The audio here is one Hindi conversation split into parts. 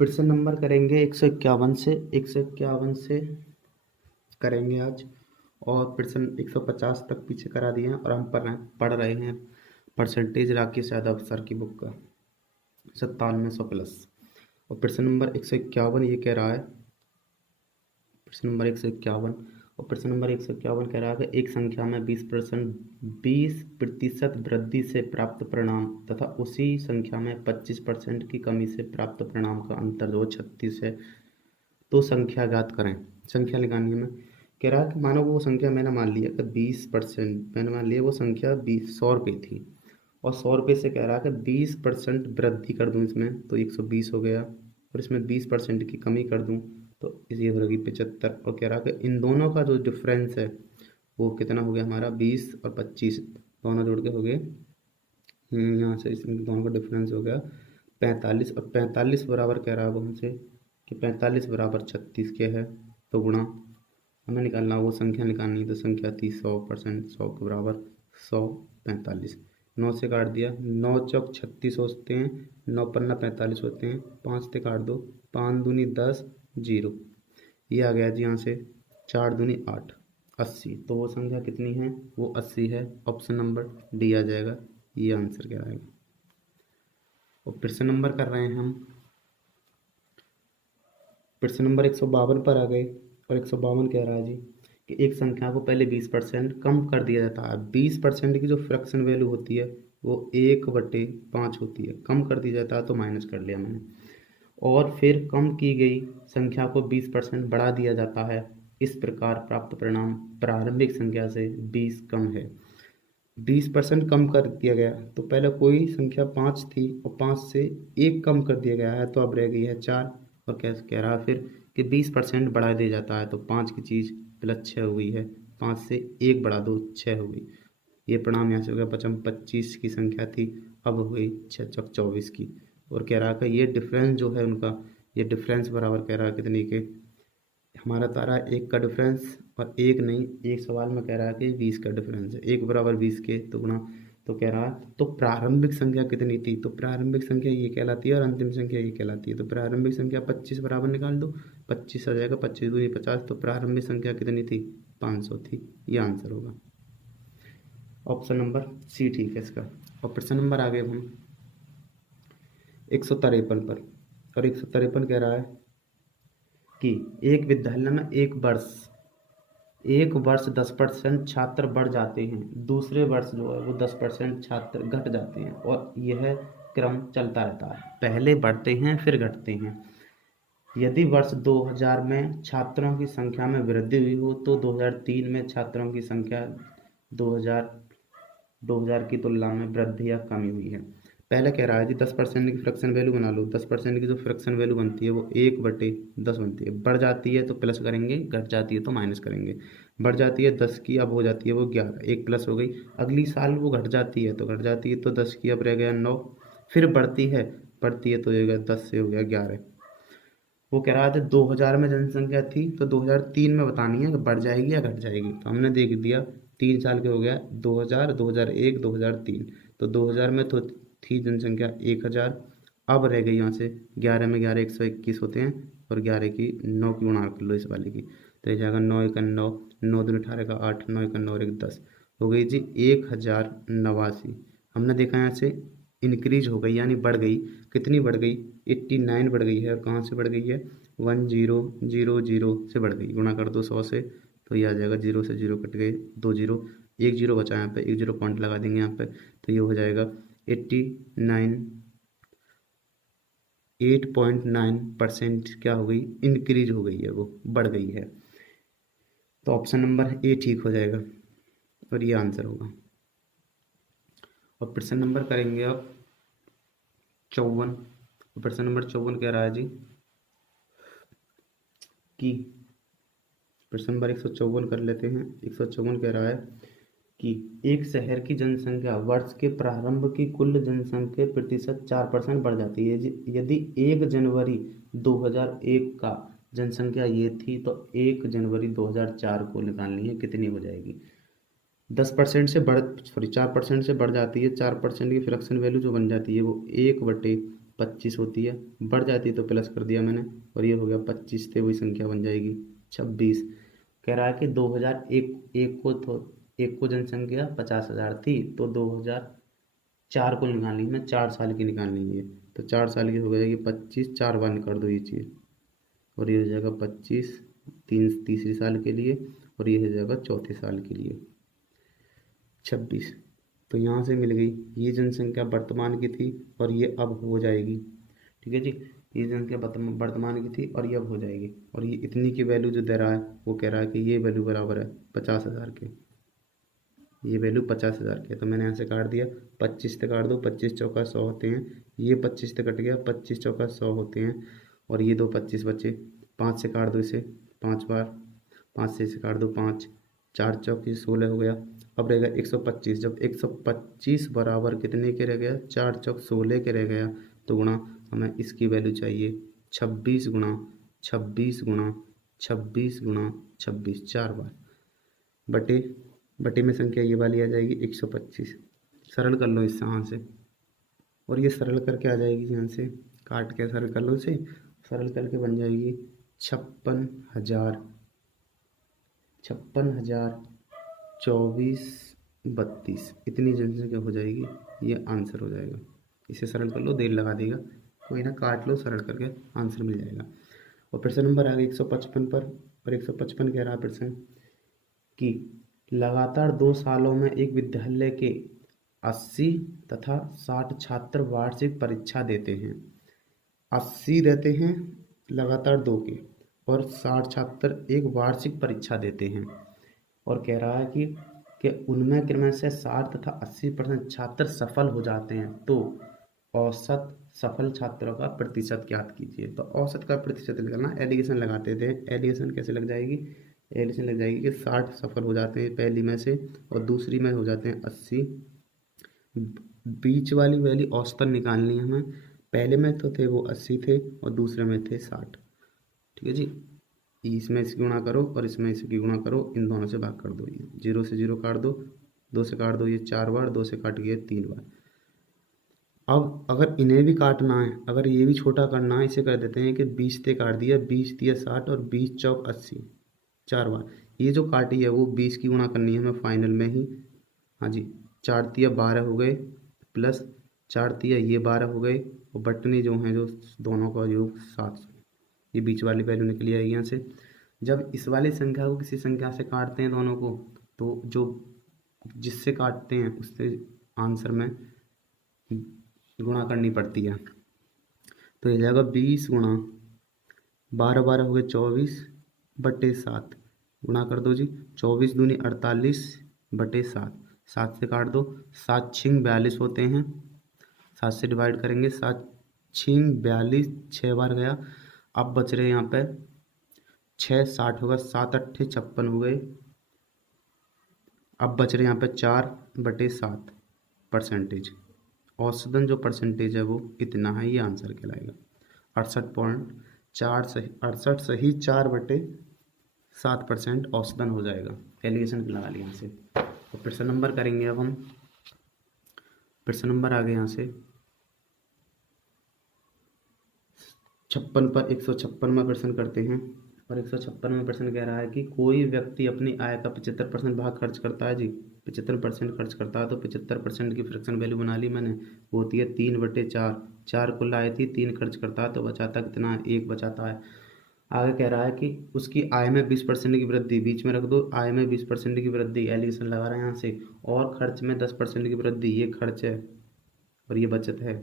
प्रश्न नंबर करेंगे 151 से 151 से करेंगे आज। और प्रश्न 150 तक पीछे करा दिए हैं और हम पढ़ रहे हैं परसेंटेज राकेश यादव सर की बुक का 9700 प्लस। और प्रश्न नंबर 151 ये कह रहा है, प्रश्न नंबर 151 और प्रश्न नंबर 151 कह रहा है कि एक संख्या में 20% वृद्धि से प्राप्त परिणाम तथा उसी संख्या में 25% की कमी से प्राप्त परिणाम का अंतर जो 36 है, तो संख्या ज्ञात करें। संख्या निकालनी है। कह रहा है कि मानो वो संख्या मैंने मान लिया कि 20%, मैंने मान लिया वो संख्या 100 रुपये थी और 100 रुपये से कह रहा है कि 20% वृद्धि कर दूं इसमें तो 120 हो गया, और इसमें 20% की कमी कर दूं तो ये हो गई 75। और कह रहा है कि इन दोनों का जो डिफरेंस है वो कितना हो गया हमारा 20 और 25 दोनों जोड़ के हो गए, यहाँ से इन दोनों का डिफरेंस हो गया 45। और 45 बराबर कह रहा है वो हमसे कि 45 बराबर 36 के है, तो गुणा हमें निकालना, वो संख्या निकालनी है तो संख्या थी 100%, 100 के बराबर 100 45। 9 से काट दिया, 9 चौक 36 होते हैं, 9 पन्ना 45 होते हैं, 5 से काट दो, 5 दूनी 10 जीरो, ये आ गया जी यहाँ से 4 दूनी 8 80। तो वो संख्या कितनी है, वो 80 है। ऑप्शन नंबर डी आ जाएगा, ये आंसर क्या आएगा। और प्रश्न नंबर कर रहे हैं हम, प्रश्न नंबर 152 पर आ गए। और 152 कह रहा है जी कि एक संख्या को पहले 20% कम कर दिया जाता है। 20% की जो फ्रैक्शन वैल्यू होती है वो 1/5 होती है, कम कर दिया जाता है तो माइनस कर लिया मैंने। और फिर कम की गई संख्या को 20% बढ़ा दिया जाता है। इस प्रकार प्राप्त परिणाम प्रारंभिक संख्या से 20 कम है। 20% कम कर दिया गया तो पहले कोई संख्या 5 थी और 5 से 1 कम कर दिया गया है तो अब रह गई है 4। और क्या कह रहा है फिर कि 20% बढ़ा दिया जाता है तो 5 की चीज़ प्लस 6 हो गई है, 5 से 1 बढ़ा दो 6 हो गई। ये परिणाम यहाँ से हो गया 25 की संख्या थी अब हो गई 6 चौक 24 की। और कह रहा है कि ये डिफरेंस जो है उनका, ये डिफरेंस बराबर कह रहा है कितने के, हमारा तो आ रहा है 1 का डिफरेंस, और 1 नहीं, एक सवाल में कह रहा है कि 20 का डिफरेंस है, 1 बराबर 20 के तो गुणा। तो कह रहा है तो प्रारंभिक संख्या कितनी थी, तो प्रारंभिक संख्या ये कहलाती है और अंतिम संख्या ये कहलाती है। तो प्रारंभिक संख्या 25 बराबर निकाल दो, 25 आ जाएगा, 25 दूनी 50, तो प्रारंभिक संख्या कितनी थी 500 थी, ये आंसर होगा। ऑप्शन नंबर सी ठीक है इसका। और प्रश्न नंबर आ गए हम 153 पर। और 153 कह रहा है कि एक विद्यालय में एक वर्ष 10% छात्र बढ़ जाते हैं, दूसरे वर्ष जो है वो 10% छात्र घट जाते हैं, और यह क्रम चलता रहता है, पहले बढ़ते हैं फिर घटते हैं। यदि वर्ष 2000 में छात्रों की संख्या में वृद्धि हुई हो तो 2003 में छात्रों की संख्या 2000 की तुलना में वृद्धि या कमी हुई है। पहले कह रहा है जी 10% की फ्रैक्शन वैल्यू बना लो, 10% की जो फ्रैक्शन वैल्यू बनती है वो 1/10 बनती है। बढ़ जाती है तो प्लस करेंगे, घट जाती है तो माइनस करेंगे। बढ़ जाती है 10 की, अब हो जाती है वो 11, एक प्लस हो गई। अगली साल वो घट जाती है तो घट जाती है तो 10 की अब रह गया 9, फिर बढ़ती है तो हो गया 10 से हो गया 11। वो कह रहा था 2000 में जनसंख्या थी तो 2003 में बतानी है कि बढ़ जाएगी या घट जाएगी। तो हमने देख दिया 3 साल के हो गया 2000, 2001, 2003। तो 2000 में तो थी जनसंख्या 1000, अब रह गई यहाँ से 11 में 11 121 होते हैं, और 11 की 9 की गुणा कर लो इस वाले की, तो ये जाएगा 9 एक 9, 9 दूनी 18 का 8, 9 एक 9 और 1 10, हो गई जी 1089। हमने देखा यहाँ से इंक्रीज हो गई यानी बढ़ गई, कितनी बढ़ गई 89 बढ़ गई है। और कहाँ से बढ़ गई है 1000 से बढ़ गई, गुणा कर दो 100 से तो ये आ जाएगा, 0 से 0 कट गए, 2 जीरो, 1 जीरो बचा यहाँ पे, 1 जीरो पॉइंट लगा देंगे यहाँ पे, तो ये हो जाएगा 89, 8.9% क्या हो गई, इंक्रीज हो गई है, वो बढ़ गई है। तो ऑप्शन नंबर ए ठीक हो जाएगा और ये आंसर होगा। और प्रश्न नंबर करेंगे अब 54। प्रश्न नंबर 54 कह रहा है जी कि प्रश्न नंबर 154 कर लेते हैं। 154 कह रहा है कि एक शहर की जनसंख्या वर्ष के प्रारंभ की कुल जनसंख्या प्रतिशत 4% बढ़ जाती है। यदि 1 जनवरी 2001 का जनसंख्या ये थी तो 1 जनवरी 2004 को निकालनी है, कितनी हो जाएगी। 10% से बढ़ 4% से बढ़ जाती है, 4% की फ्रैक्शन वैल्यू जो बन जाती है वो 1/10 25 होती है, बढ़ जाती है तो प्लस कर दिया मैंने, और ये हो गया 25 थे वही संख्या बन जाएगी 26। कह रहा है कि 2001 एक को जनसंख्या 50,000 थी, तो 2004 को निकालनी है, 4 साल की निकालनी है, तो 4 साल की हो जाएगी 25, 4 बार कर दो ये चीज़, और ये हो जाएगा 25 तीसरी साल के लिए, और ये हो जाएगा चौथे साल के लिए 26। तो यहाँ से मिल गई, ये जनसंख्या वर्तमान की थी और ये अब हो जाएगी। ठीक है जी, ये जनसंख्या वर्तमान की थी और ये अब हो जाएगी, और ये इतनी की वैल्यू जो दे रहा है वो कह रहा है कि ये वैल्यू बराबर है 50,000 के, ये वैल्यू 50,000 की है। तो मैंने यहाँ से काट दिया, 25 से काट दो, 25 चौका 100 होते हैं, ये 25 से कट गया, 25 चौका 100 होते हैं, और ये दो 25 बचे, 5 से काट दो इसे 5 बार, 5 से इसे काट दो 5, 4 चौकी 16 हो गया। अब रहेगा 125, जब 125 बराबर कितने के रह गया, 4 चौक 16 के रह गया, तो गुणा हमें इसकी वैल्यू चाहिए 26 गुणा 26 गुणा 26 गुणा 26, 4 बार, बटे बटे में संख्या ये वाली आ जाएगी 125। सरल कर लो इससे यहाँ से, और ये सरल करके आ जाएगी यहाँ से, काट के सरल कर लो इसे, सरल करके बन जाएगी 56,000 2432, इतनी जनसंख्या हो जाएगी, ये आंसर हो जाएगा। इसे सरल कर लो, देर लगा देगा, कोई ना, काट लो, सरल करके आंसर मिल जाएगा। और प्रश्न नंबर आ गया 155 पर, और 155 कह रहा है प्रश्न कि लगातार 2 सालों में एक विद्यालय के 80 तथा 60 छात्र वार्षिक परीक्षा देते हैं। 80 रहते हैं लगातार 2 के, और 60 छात्र एक वार्षिक परीक्षा देते हैं, और कह रहा है कि उनमें क्रम से 60 तथा 80% छात्र सफल हो जाते हैं, तो औसत सफल छात्रों का प्रतिशत ज्ञात कीजिए। तो औसत का प्रतिशत निकालना, एलिगेशन लगाते थे। एलिगेशन कैसे लग जाएगी, एलिगेशन लग जाएगी कि 60 सफल हो जाते हैं पहली में से, और दूसरी में हो जाते हैं 80, बीच वाली वैल्यू औसतन निकालनी है हमें, पहले में तो थे वो 80 थे और दूसरे में थे 60। ठीक है जी, इसमें इसकी गुणा करो और इसमें इसकी गुणा करो, इन दोनों से भाग कर दो, ये 0 से 0 काट दो, 2 से काट दो ये 4 बार, 2 से काट गए 3 बार। अब अगर इन्हें भी काटना है, अगर ये भी छोटा करना है, इसे कर देते हैं कि 20 से काट दिया, 20 दिया 60 और 20 चौक 80, 4 बार। ये जो काटी है वो 20 की गुणा करनी है हमें फाइनल में ही। हाँ जी, 4 तिया 12 हो गए, प्लस 4 तिया ये 12 हो गए, और बटने जो हैं जो दोनों का योग 700, ये बीच वाली वैल्यू निकली आएगी यहाँ से। जब इस वाली संख्या को किसी संख्या से काटते हैं दोनों को, तो जो जिससे काटते हैं उससे आंसर में गुणा करनी पड़ती है। तो ये जाएगा 20 गुणा 12 12 हो गए 24 बटे 7, गुणा कर दो जी, 24 दूनी 48 बटे 7, 7 से काट दो, 7 छिंग 42 होते हैं, 7 से डिवाइड करेंगे, 7 छिंग 42, 6 बार गया। अब बच रहे यहाँ पे 6, 60 होगा, 7 अट्ठे 56 हो गए। अब बच रहे यहाँ पे 4 बटे 7 परसेंटेज, औसतन जो परसेंटेज है वो इतना है, ये आंसर कहलाएगा 68.4 सही, 68 सही 4 बटे 7% औसतन हो जाएगा। एलिगेशन लगा लिया यहाँ से। तो प्रश्न नंबर करेंगे अब हम, प्रश्न नंबर आ गए यहाँ से 56 पर, 156वां प्रश्न करते हैं। और 156वां प्रश्न कह रहा है कि कोई व्यक्ति अपनी आय का 75% भाग खर्च करता है जी, 75% खर्च करता है, तो 75% की फ्रैक्शन वैल्यू बना ली मैंने, वो होती है 3/4, 4 कुल आय थी, 3 खर्च करता है, तो बचाता कितना है, 1 बचाता है। आगे कह रहा है कि उसकी आय में 20% की वृद्धि, बीच में रख दो, आय में 20% की वृद्धि, एलिगेशन लगा रहे हैं यहाँ से, और खर्च में 10% की वृद्धि, ये खर्च है और ये बचत है।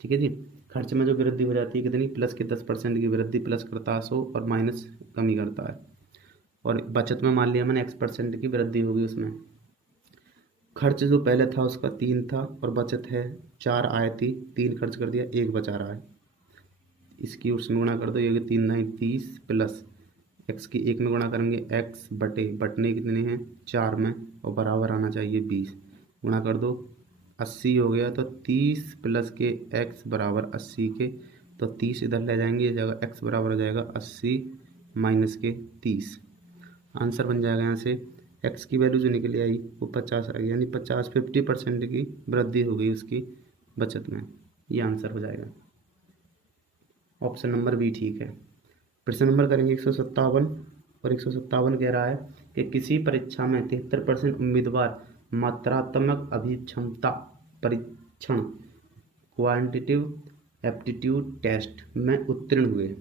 ठीक है जी, खर्च में जो वृद्धि हो जाती है कितनी, प्लस के 10% की वृद्धि, प्लस करता है 100 और माइनस कमी करता है, और बचत में मान लिया मैंने X% की वृद्धि होगी उसमें। खर्च जो पहले था उसका 3 था, और बचत है 4 आय थी, 3 खर्च कर दिया, 1 बचा रहा है, इसकी उसमें गुणा कर दो, ये 3 9 30 प्लस x की 1 में गुणा करेंगे, x बटे बटने कितने हैं 4 में, और बराबर आना चाहिए 20, गुणा कर दो 80 हो गया, तो 30 प्लस के x बराबर 80 के, तो 30 इधर ले जाएंगे, ये जगह x बराबर हो जाएगा 80 माइनस के 30, आंसर बन जाएगा यहाँ से x की वैल्यू जो निकली आई वो 50 आ गई, यानी 50 50% की वृद्धि हो गई उसकी बचत में। ये आंसर हो जाएगा। ऑप्शन नंबर बी ठीक है। प्रश्न नंबर करेंगे 157, और 157 कह रहा है कि किसी परीक्षा में 73% उम्मीदवार मात्रात्मक अभिक्षमता परीक्षण क्वांटिटिव एप्टीट्यूड टेस्ट में उत्तीर्ण हुए,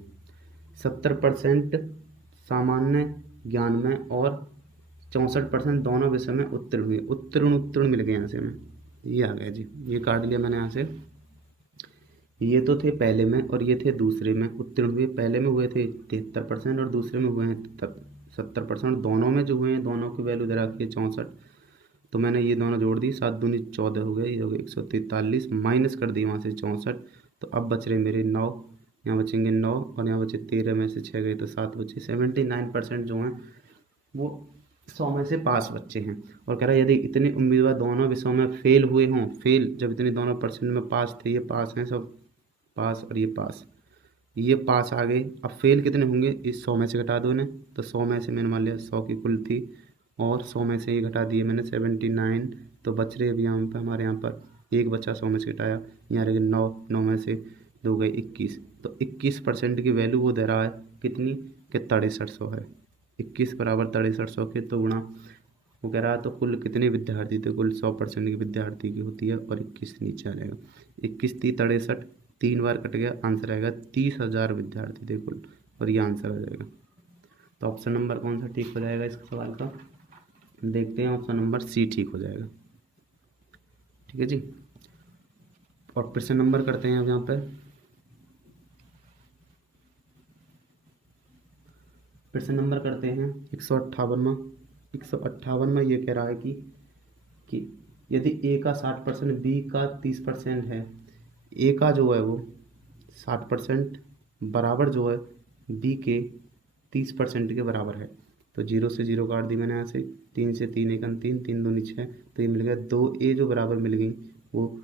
70% सामान्य ज्ञान में और 64% दोनों विषय में उत्तीर्ण हुए। उत्तीर्ण मिल गए यहाँ से हमें, ये आ गया जी, ये काट लिया मैंने यहाँ से। ये तो थे पहले में और ये थे दूसरे में। उत्तीर्ण हुए पहले में हुए थे 73% और दूसरे में हुए हैं 70%। दोनों में जो हुए हैं दोनों की वैल्यू दे रखी है 64, तो मैंने ये दोनों जोड़ दी, 7 दूनी 14 हो गए, ये हो गए 143, माइनस कर दी वहाँ से 64। तो अब बच रहे मेरे 9, यहाँ बचेंगे 9 और यहाँ बचे 13 में से 6 गए तो 7 बचे। 79% जो हैं वो 100 में से पास बच्चे हैं। और कह रहा है यदि इतने उम्मीदवार दोनों विषयों में फेल हुए हों, फेल जब इतने दोनों परसेंट में पास थे, ये पास हैं सब पास और ये पास, ये पास आ गए। अब फेल कितने होंगे, इस 100 में से घटा दो इन्हें, तो 100 में से मैंने मान लिया 100 की कुल थी और 100 में से ये घटा दिए मैंने 79, तो बच रहे अभी यहाँ पर हमारे यहाँ पर एक बच्चा 100 में से घटाया, यहाँ रह गए 9, 9 में से 2 गए 21, तो 21% की वैल्यू वो दे रहा है कितनी कि 6300 है। 21 बराबर 6300 के तो गुणा वो कह रहा है तो कुल कितने विद्यार्थी थे, कुल 100% के विद्यार्थी की होती है और 21 नीचे आ जाएगा। 21 30 63, 3 बार कट गया, आंसर आएगा 30,000 विद्यार्थी थे कुल, और ये आंसर आ जाएगा। तो ऑप्शन नंबर कौन सा ठीक हो जाएगा इस सवाल का, देखते हैं। ऑप्शन नंबर सी ठीक हो जाएगा। ठीक है जी। और प्रश्न नंबर करते हैं अब यहाँ पर। प्रश्न नंबर करते हैं 158वां। 158 में ये कह रहा है कि यदि ए का 60%, बी का 30% है, ए का जो है वो 60% बराबर जो है बी के 30% के बराबर है, तो 0 से 0 काट दी मैंने यहाँ से, 3 से 3 1 3, 3 दूनी 6, तो ये मिल गया 2a जो बराबर मिल गई वो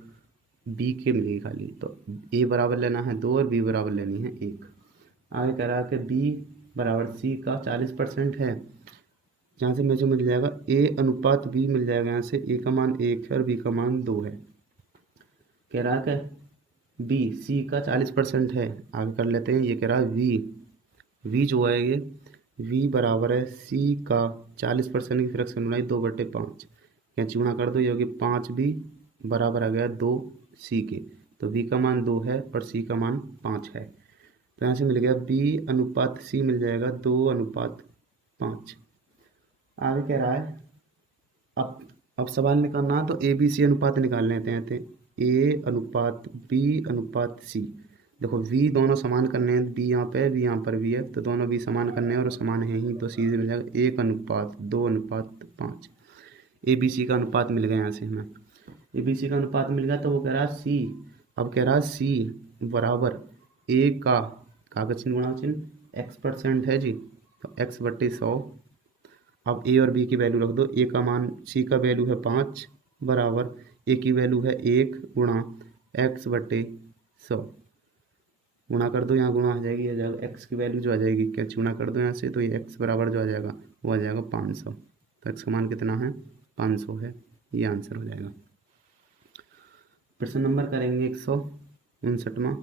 बी के मिल गई खाली। तो ए बराबर लेना है 2 और बी बराबर लेनी है 1। आगे कह रहा है कि बी बराबर सी का 40% है, जहाँ से मुझे मिल जाएगा ए अनुपात बी मिल जाएगा। यहाँ से ए का मान 1 है और बी का मान 2 है। कह रहा है कि बी सी का 40% है, आगे कर लेते हैं। ये कह रहा है वी जो है ये वी बराबर है सी का 40% की फ्रैक्शन बनाई 2/5, यहाँ चूना कर दो, ये होगी 5 बी बराबर आ गया 2 सी के, तो बी का मान 2 है और सी का मान 5 है, तो यहाँ से मिल गया बी अनुपात सी मिल जाएगा 2:5। आगे कह रहा है अब सवाल निकालना है तो ए बी सी अनुपात निकाल लेते हैं। ए अनुपात बी अनुपात सी, देखो वी दोनों समान करने हैं, बी यहाँ पे है बी यहाँ पर भी है, तो दोनों बी समान करने हैं और समान है ही, तो सी से मिल जाएगा 1:2:5। ए बी सी का अनुपात मिल गया यहाँ से हमें, ए बी सी का अनुपात मिल गया। तो वो कह रहा है सी, अब कह रहा है सी बराबर ए का चिन्ह गुणा चिन्ह x% है जी, तो x/100। अब ए और बी की वैल्यू रख दो, ए का मान सी का वैल्यू है 5 बराबर ए की वैल्यू है 1 गुणा x/100, गुणा कर दो, यहाँ गुणा आ जाएगी, आ जाएगा x की वैल्यू जो आ जाएगी, क्या गुणा कर दो यहाँ से, तो ये x बराबर जो आ जाएगा वो आ जाएगा 500, तो x का मान कितना है 500 है, ये आंसर हो जाएगा। प्रश्न नंबर करेंगे 159वां,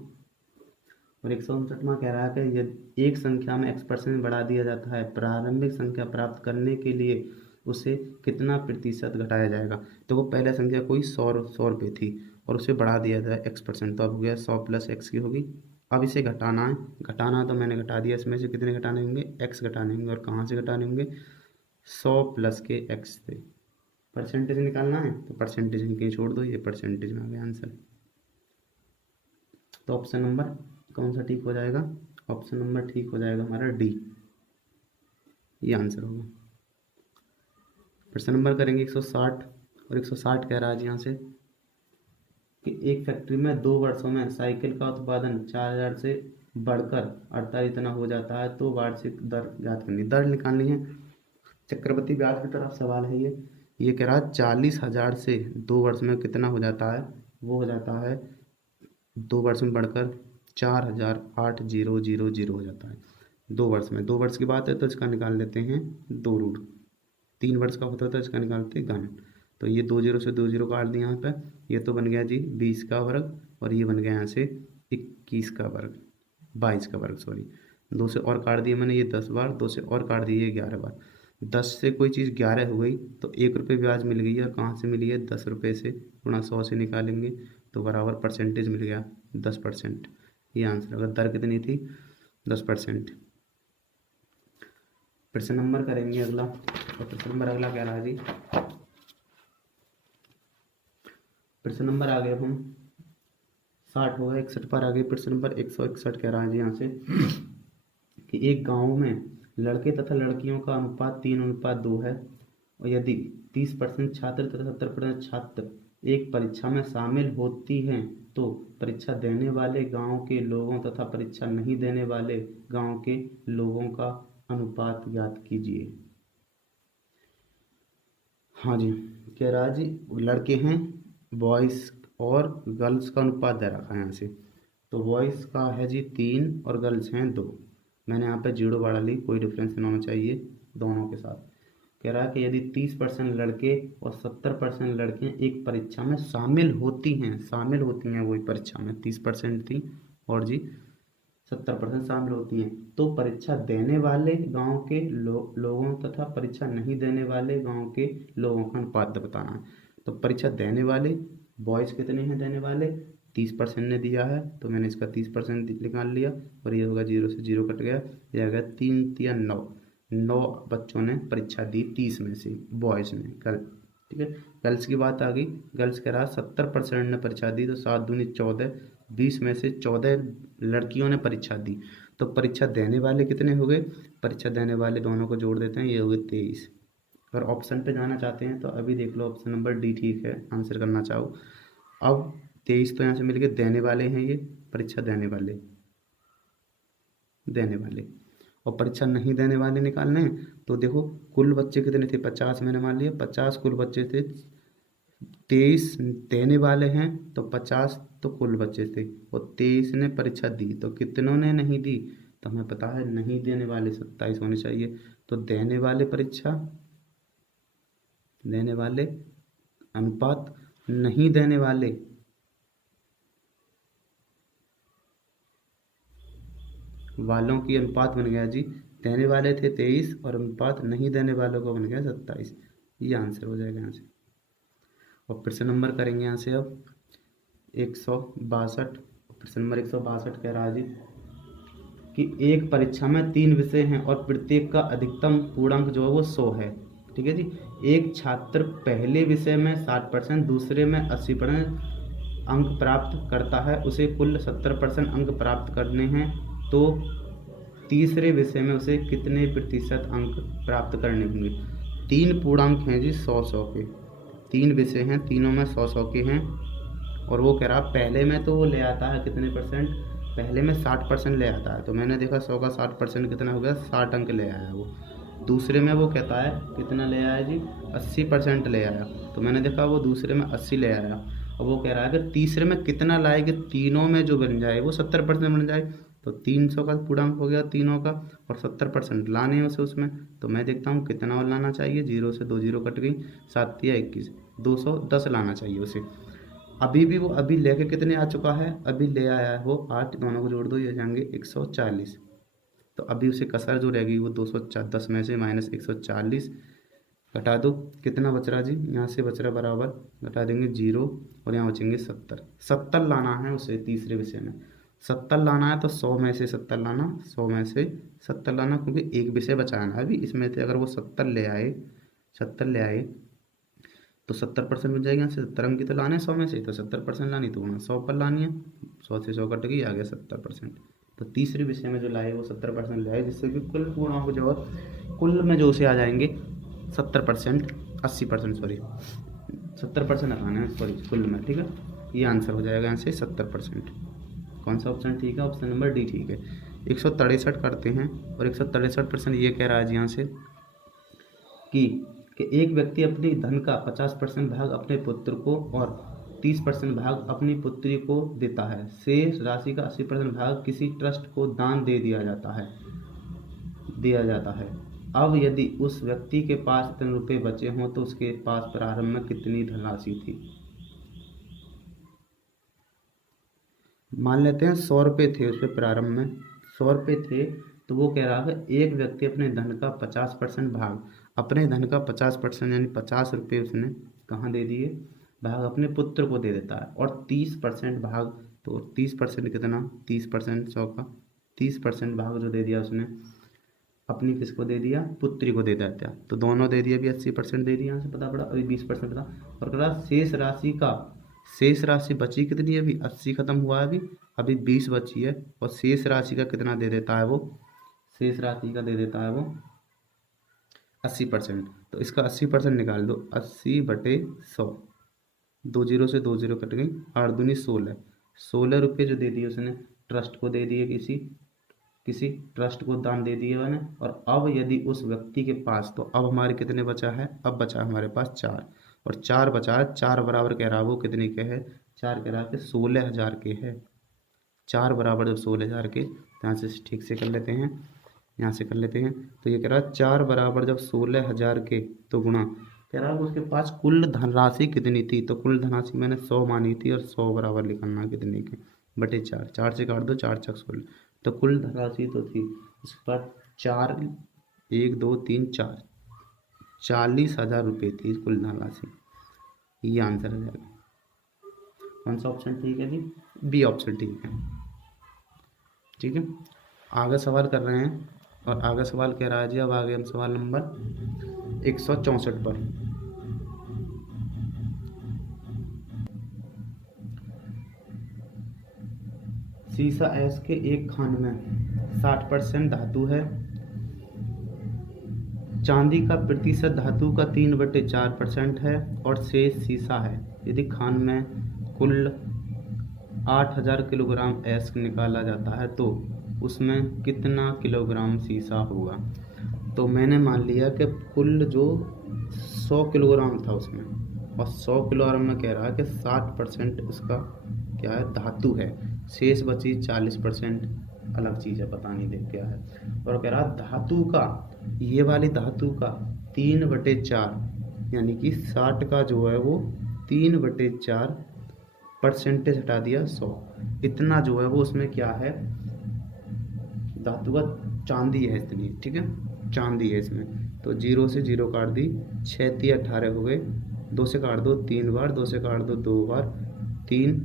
और 159वां कह रहा है कि यदि एक संख्या में x% बढ़ा दिया जाता है, प्रारंभिक संख्या प्राप्त करने के लिए उसे कितना प्रतिशत घटाया जाएगा। तो वो पहले संख्या कोई 100 रुपये थी और उसे बढ़ा दिया जाए x%, तो अब हो गया 100 + x की होगी। अब इसे घटाना है तो मैंने घटा दिया, इसमें से कितने घटाने होंगे, x घटाने होंगे, और कहाँ से घटाने होंगे 100 + के x से। परसेंटेज निकालना है तो परसेंटेज कहीं छोड़ दो, ये परसेंटेज में आ गया आंसर। तो ऑप्शन नंबर कौन सा ठीक हो जाएगा, ऑप्शन नंबर ठीक हो जाएगा हमारा डी, ये आंसर होगा। प्रश्न नंबर करेंगे 160, और 160 कह रहा है यहाँ से कि एक फैक्ट्री में 2 वर्षों में साइकिल का उत्पादन 4000 से बढ़कर 48 इतना हो जाता है, तो वार्षिक दर ज्ञात करनी, दर निकालनी है। चक्रवृद्धि ब्याज की तरफ सवाल है ये कह रहा है 40,000 से 2 वर्ष में कितना हो जाता है, वो हो जाता है 2 वर्ष में बढ़कर 4,800 हो जाता है 2 वर्ष में। 2 वर्ष की बात है तो इसका निकाल लेते हैं 2 रूट, 3 वर्ष का होता है तो इसका निकालते हैं घन, तो ये 2 जीरो से 2 जीरो काट दिया यहाँ पे, ये तो बन गया जी 20 का वर्ग, और ये बन गया यहाँ से 21 का वर्ग, 22 का वर्ग सॉरी। 2 से और काट दिए मैंने ये 10 बार, 2 से और काट दिए 11 बार। 10 से कोई चीज़ 11 हो गई तो 1 रुपये ब्याज मिल गई है, और कहाँ से मिली है 10 रुपये से, गुणा 100 से निकालेंगे तो बराबर परसेंटेज मिल गया 10%। ये आंसर होगा। दर कितनी थी 10%। प्रश्न नंबर करेंगे अगला, और प्रश्न नंबर अगला कह रहा है जी, प्रश्न नंबर आ गए हम 60 हो गए, 61 पर आ गए। प्रश्न नंबर 161 कह रहा है जी यहाँ से कि एक गांव में लड़के तथा लड़कियों का अनुपात 3:2 है, और यदि 30% छात्र तथा 70% छात्र एक परीक्षा में शामिल होती हैं तो परीक्षा देने वाले गांव के लोगों तथा परीक्षा नहीं देने वाले गांव के लोगों का अनुपात ज्ञात कीजिए। हाँ जी, कह रहा है जी लड़के हैं, बॉयज़ और गर्ल्स का अनुपात दे रखा है यहाँ से। तो बॉयज़ का है जी 3 और गर्ल्स हैं 2। मैंने यहाँ पे 0 बढ़ा ली, कोई डिफरेंस नहीं होना चाहिए दोनों के साथ। कह रहा है कि यदि 30% लड़के और 70% लड़कियाँ एक परीक्षा में शामिल होती हैं वही परीक्षा में 30% थी, और जी 70% शामिल होती हैं, तो परीक्षा देने वाले गांव के लोगों तथा परीक्षा नहीं देने वाले गांव के लोगों का अनुपात बताना है। तो परीक्षा देने वाले बॉयज़ कितने हैं देने वाले, 30% ने दिया है, तो मैंने इसका 30% निकाल लिया, और ये होगा 0 से 0 कट गया, ये आ गया 3 या 9 बच्चों ने परीक्षा दी 30 में से बॉयज़ ने। कल ठीक है, गर्ल्स की बात आ गई। गर्ल्स कह रहा 70% ने परीक्षा दी, तो 7 दूनी 14, 20 में से 14 लड़कियों ने परीक्षा दी, तो परीक्षा देने वाले कितने हो गए, परीक्षा देने वाले दोनों को जोड़ देते हैं, ये हो गए 23। अगर ऑप्शन पे जाना चाहते हैं तो अभी देख लो, ऑप्शन नंबर डी ठीक है आंसर करना चाहो। अब 23 तो यहाँ से मिल गए, देने वाले हैं ये, परीक्षा देने वाले और परीक्षा नहीं देने वाले निकालने हैं। तो देखो कुल बच्चे कितने थे, 50 मैंने मान लिया, 50 कुल बच्चे थे, 23 देने वाले हैं तो 50 तो कुल बच्चे थे, और 23 ने परीक्षा दी, तो कितनों ने नहीं दी, तो हमें पता है नहीं देने वाले 27 होने चाहिए। तो देने वाले परीक्षा, देने वाले अनुपात नहीं देने वाले वालों की अनुपात बन गया जी, देने वाले थे 23 और अनुपात नहीं देने वालों का बन गया 27। ये आंसर हो जाएगा यहाँ से। और प्रश्न नंबर करेंगे यहाँ से अब 162। प्रश्न नंबर 162 कह रहा है जी कि एक परीक्षा में 3 विषय हैं और प्रत्येक का अधिकतम पूर्णांक जो है वो 100 है। ठीक है जी, एक छात्र पहले विषय में 60%, दूसरे में 80% अंक प्राप्त करता है, उसे कुल 70% अंक प्राप्त करने हैं, तो तीसरे विषय में उसे कितने प्रतिशत अंक प्राप्त करने होंगे। 3 पूर्णांक हैं जी 100-100 के, 3 विषय हैं, तीनों में 100-100 के हैं, और वो कह रहा पहले में तो वो ले आता है कितने परसेंट, पहले में 60% ले आता है, तो मैंने देखा 100 का 60% कितना हो गया, 60 अंक ले आया वो। दूसरे में वो कहता है कितना ले आया जी, 80% ले आया, तो मैंने देखा वो दूसरे में 80 ले आया, और वो कह रहा है कि तीसरे में कितना लाए कि तीनों में जो बन जाए वो 70% बन जाए। तो 300 का पूर्णांक हो गया तीनों का, और 70% लाने हैं उसे उसमें, तो मैं देखता हूँ कितना और लाना चाहिए, 0 से 2 जीरो कट गई, 7 या 21, 210 लाना चाहिए उसे। अभी भी वो अभी लेके कितने आ चुका है, अभी ले आया है वो 8, दोनों को जोड़ दो ये जाएंगे 140, तो अभी उसे कसर जो रहेगी वो 210 में से माइनस 140 घटा दो, कितना बच रहा जी, यहाँ से बच रहा बराबर घटा देंगे 0, और यहाँ बचेंगे 70 लाना है उसे तीसरे विषय में, 70 लाना है, तो 100 में से 70 लाना, 100 में से 70 लाना, क्योंकि एक विषय बचाना है अभी इसमें से। अगर वो 70 ले आए तो 70% बन जाएगा, यहाँ से 70 अंक की तो लाने 100 में से, तो 70% लानी, तो वहाँ 100 पर लानी है, 100 से 100 कट गई, आ गया 70%। तो तीसरे विषय में जो लाए वो 70% ले आए, जिससे कि कुल पूर्णांक जो है कुल में जो उसे आ जाएंगे 70%, 80% सॉरी 70% आना है सॉरी कुल में। ठीक है, ये आंसर हो जाएगा यहाँ से 70%। कौन सा ऑप्शन ठीक है, ऑप्शन नंबर डी ठीक है। 163 करते हैं, और 163% ये कह रहा है जी यहाँ से कि एक व्यक्ति अपनी धन का 50% भाग अपने पुत्र को और 30% भाग अपनी पुत्री को देता है, शेष राशि का 80% भाग किसी ट्रस्ट को दान दे दिया जाता है। अब यदि उस व्यक्ति के पास इतने रुपए बचे हों तो उसके पास प्रारंभ में कितनी धनराशि थी। मान लेते हैं 100 रुपये थे उस पर प्रारंभ में, 100 रुपये थे, तो वो कह रहा है एक व्यक्ति अपने धन का 50% भाग, अपने धन का 50% यानी 50 रुपये उसने कहाँ दे दिए, भाग अपने पुत्र को दे देता है, और 30% भाग, तो 30% कितना, 30% 100 का 30% भाग जो दे दिया उसने अपनी किसको दे दिया, पुत्री को दे देता है, तो दोनों दे दिया, अभी 80% दे दिया, यहाँ से पता पड़ा, अभी 20% था, और कह रहा शेष राशि बची कितनी है, अभी 80 खत्म हुआ है, अभी 20 बची है, और शेष राशि का कितना दे देता है वो, शेष राशि का दे देता है वो 80%, तो इसका 80% निकाल दो, 80/100, 2 जीरो से 2 जीरो कट गई, 8 दूनी 16 रुपये जो दे दिए उसने ट्रस्ट को दे दिए, किसी ट्रस्ट को दान दे दिए मैंने, और अब यदि उस व्यक्ति के पास, तो अब हमारे कितने बचा है, अब बचा है हमारे पास 4, और 4 बचा है, 4 बराबर कह रहा है वो कितने के है, 4 कह रहा है कि 16,000 के है, 4 बराबर जब 16,000 के, यहाँ से ठीक से कर लेते हैं, यहाँ से कर लेते हैं, तो ये कह रहा है 4 बराबर जब 16,000 के, तो गुणा, कह रहा है उसके पास कुल धनराशि कितनी थी, तो कुल धनराशि मैंने 100 मानी थी, और 100 बराबर लिखना कितने के, बटे 4, 4 से काट दो, 4 चक 16, तो कुल धनराशि तो थी उसके पास 4, 1 2 3 4, 40,000 रुपये थी कुल धनराशि, ये आंसर हो जाएगा। कौन सा ऑप्शन ठीक है जी, बी ऑप्शन ठीक है। ठीक है, आगे सवाल कर रहे हैं, और आगे सवाल कह रहा है जी, अब आगे हम सवाल नंबर 164 पर। शीशा एस के एक खान में 60% धातु है, चांदी का प्रतिशत धातु का 3/4% है, और शेष शीशा है। यदि खान में कुल 8,000 किलोग्राम एस निकाला जाता है तो उसमें कितना किलोग्राम शीशा होगा। तो मैंने मान लिया कि कुल जो 100 किलोग्राम था उसमें, और 100 किलोग्राम में कह रहा है कि 60% उसका क्या है, धातु है, शेष बची 40% अलग चीज़ है, पता नहीं देख क्या है, और कह रहा धातु का, ये वाली धातु का 3/4, यानी कि 60 का जो है वो 3/4 परसेंटेज हटा दिया 100, इतना जो है वो उसमें क्या है, धातु का चांदी है इतनी, ठीक है, चांदी है इसमें, तो 0 से 0 काट दी, 6 3 18 हो गए, 2 से काट दो 3 बार, 2 से काट दो 2 बार, 3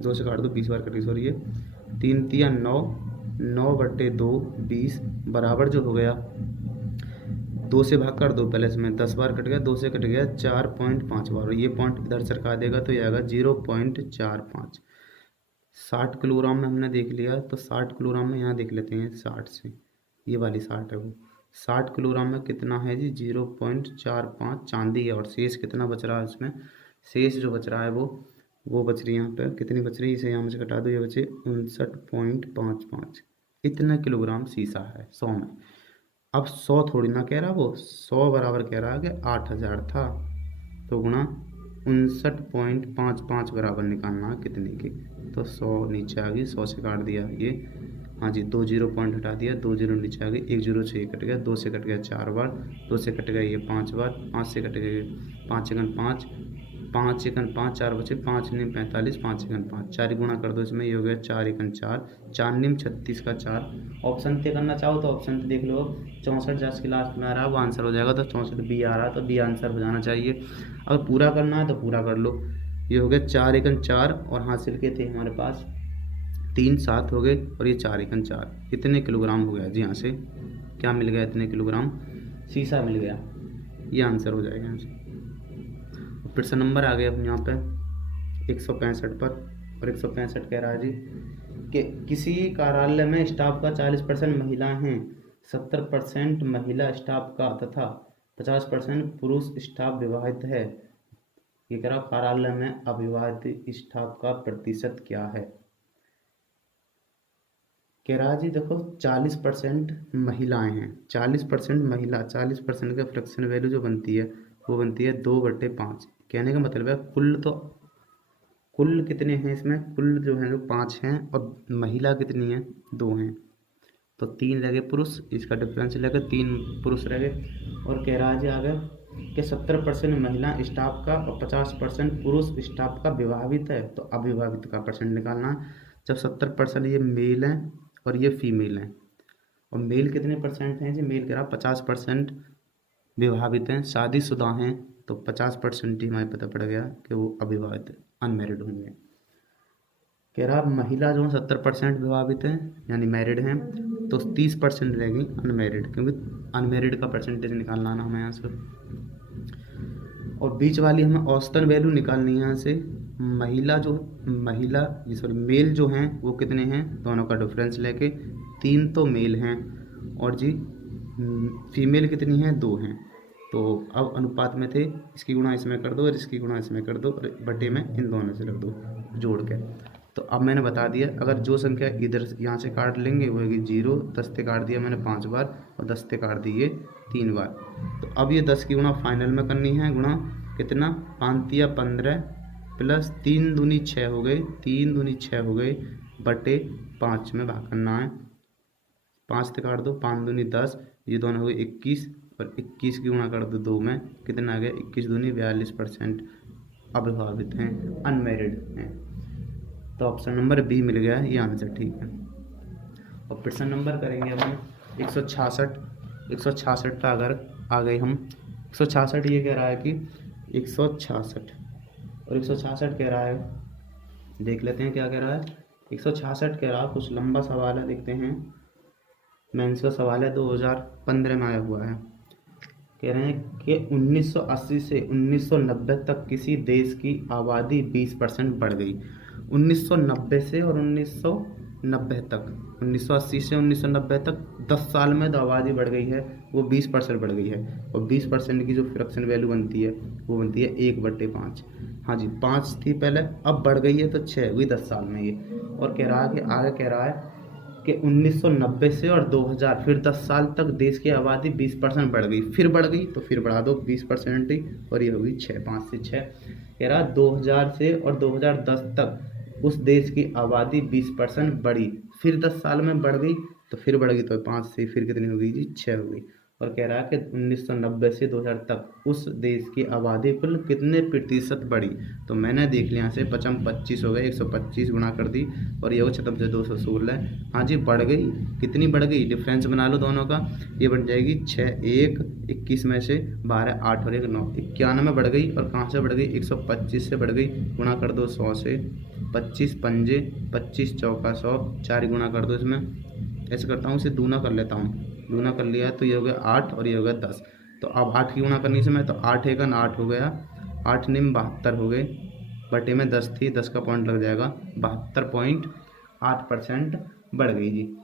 2 से काट दो 20 बार कटी, सॉरी, ये 3 3 9, 9/2 20 बराबर जो हो गया, 2 से भाग कर दो पहले इसमें, 10 बार कट गया, 2 से कट गया 4.5 बार, और ये पॉइंट इधर सरका देगा तो ये आएगा 0.45। 60 किलोग्राम में हमने देख लिया, तो 60 किलोग्राम में यहाँ देख लेते हैं, 60 से, ये वाली 60 है वो, 60 किलोग्राम में कितना है जी, 0.45 चांदी है, और शेष कितना बच रहा है इसमें, शेष जो बच रहा है वो बच रही है यहाँ पे, कितनी बच रही है, इसे यहाँ से घटा दो, ये बचे 59.55, इतना किलोग्राम शीशा है 100 में। अब 100 थोड़ी ना कह रहा वो, 100 बराबर कह रहा है कि 8,000 था, तो गुणा 59.55 बराबर निकालना कितने के, तो 100 नीचे आ गई, 100 से काट दिया ये, हाँ जी, 2 जीरो पॉइंट हटा दिया, 2 जीरो नीचे आ गई, 1 जीरो से ये कट गया, 2 से कट गया 4 बार, 2 से कट गया ये 5 बार, 5 से कट गए 5 एकन 5, 5 एकन 5, 4 बचे, 5 निम 45, 5 एकन 5, 4 गुणा कर दो इसमें, ये हो गया 4 एकन 4, 4 निम 36 का 4। ऑप्शन पे करना चाहो तो ऑप्शन पे देख लो, 64 जस्ट के लास्ट में आ रहा है वो आंसर हो जाएगा, तो 64 बी आ रहा है, तो बी आंसर हो जाना चाहिए। अगर पूरा करना है तो पूरा कर लो, ये हो गया 4 एकन 4, और हासिल के थे हमारे पास 3 7 हो गए, और ये 4 एकन 4, इतने किलोग्राम हो गया जी, यहाँ से क्या मिल गया, इतने किलोग्राम शीशा मिल गया, ये आंसर हो जाएगा यहाँ से। फिर से नंबर आ गया अब यहाँ पे 165 पर, और 165 कह रहा है जी कि किसी कार्यालय में स्टाफ का 40% महिला हैं, 70% महिला स्टाफ का तथा 50% पुरुष स्टाफ विवाहित है। ये कह रहा कार्यालय में अविवाहित स्टाफ का प्रतिशत क्या है। कह रहा जी देखो 40% महिलाएं हैं, 40% महिला, 40% का फ्रैक्शन वैल्यू जो बनती है वो बनती है 2/5। कहने का मतलब है कुल कितने हैं इसमें, कुल जो है जो 5 हैं, और महिला कितनी है, 2 हैं, तो 3 रह गए पुरुष, इसका डिफरेंस लेकर 3 पुरुष रह गए। और कह रहा है जी आगे कि 70% महिला स्टाफ का और 50% पुरुष स्टाफ का विवाहित है, तो अविवाहित का परसेंट निकालना है। जब 70% ये मेल हैं और ये फीमेल हैं, और मेल कितने परसेंट हैं जी, मेल कह रहा 50% विवाहित हैं, शादीशुदा हैं, तो 50% ही हमें पता पड़ गया कि वो अविवाहित अनमैरिड होंगे। कह रहा महिला जो 70% विवाहित हैं यानी मैरिड हैं, तो 30% रहेगी अनमैरिड, क्योंकि अनमैरिड का परसेंटेज निकालना है ना हमें यहाँ से। और बीच वाली हमें औसतन वैल्यू निकालनी है यहाँ से। मेल जो हैं वो कितने हैं, दोनों का डिफरेंस लेके 3 तो मेल हैं, और जी फीमेल कितनी हैं, 2 हैं। तो अब अनुपात में थे, इसकी गुणा इसमें कर दो और इसकी गुणा इसमें कर दो और बटे में इन दोनों से रख दो जोड़ के। तो अब मैंने बता दिया, अगर जो संख्या इधर यहाँ से काट लेंगे वो होगी 0, 10 से काट दिया मैंने 5 बार और 10 से काट दिए 3 बार। तो अब ये 10 की गुणा फाइनल में करनी है, गुणा कितना 5 तिया 15 प्लस 3 दूनी 6 हो गए, 3 दूनी 6 हो गए बटे 5 में भाग करना है। 5 से काट दो, 5 दूनी 10, ये दोनों हो गए 21 और 21 की गुणा कर दो 2 में, कितना आ गया 21 दूनी 42% अविवाहित हैं, अनमैरिड हैं। तो ऑप्शन नंबर बी मिल गया है, ये आंसर ठीक है। और प्रश्न नंबर करेंगे अब हम 166 पे अगर आ गए हम 166, ये कह रहा है कि 166 और 166 कह रहा है, देख लेते हैं क्या कह रहा है। 166 कह रहा है, कुछ लंबा सवाल है, देखते हैं। मेंस का सवाल है, 2015 में आया हुआ है। कह रहे हैं कि 1980 से 1990 तक किसी देश की आबादी 20% बढ़ गई। 1990 से और 1990 तक, 1980 से 1990 तक 10 साल में जो आबादी बढ़ गई है वो 20% बढ़ गई है। और 20% की जो फ्रैक्शन वैल्यू बनती है वो बनती है 1/5। हाँ जी, 5 थी पहले, अब बढ़ गई है तो 6 हुई 10 साल में ये। और कह रहा है कि आगे कह रहा है कि 1990 से और 2000 फिर 10 साल तक देश की आबादी 20% बढ़ गई, फिर बढ़ गई तो फिर बढ़ा दो 20% ही, और ये होगी 6, 5 से 6। कह रहा 2000 से और 2010 तक उस देश की आबादी 20% बढ़ी, फिर 10 साल में बढ़ गई तो फिर बढ़ गई, तो 5 से फिर कितनी हो गई जी 6 हो गई। और कह रहा है कि 1990 से 2000 तक उस देश की आबादी कुल कितने प्रतिशत बढ़ी। तो मैंने देख लिया यहाँ से 25 हो गए, 125 गुणा कर दी और ये हो 6 से 216। हाँ जी बढ़ गई, कितनी बढ़ गई, डिफरेंस बना लो दोनों का, ये बन जाएगी 6, 1 21 में से 12, 8 और 1 9, 91 बढ़ गई। और कहाँ से बढ़ गई, 125 से बढ़ गई, गुणा कर दो 100 से, 25 पंजे 25 चौका 100, 4 गुणा कर दो इसमें। ऐसे करता हूँ, इसे दूना कर लेता हूँ, दूना कर लिया तो ये हो गया 8 और ये हो गया 10। तो अब 8 की गुणा करनी से मैं, तो 8 एकन 8 हो गया, 8 निम 72 हो गए, बटे में 10 थी, 10 का पॉइंट लग जाएगा, 72.8% बढ़ गई जी।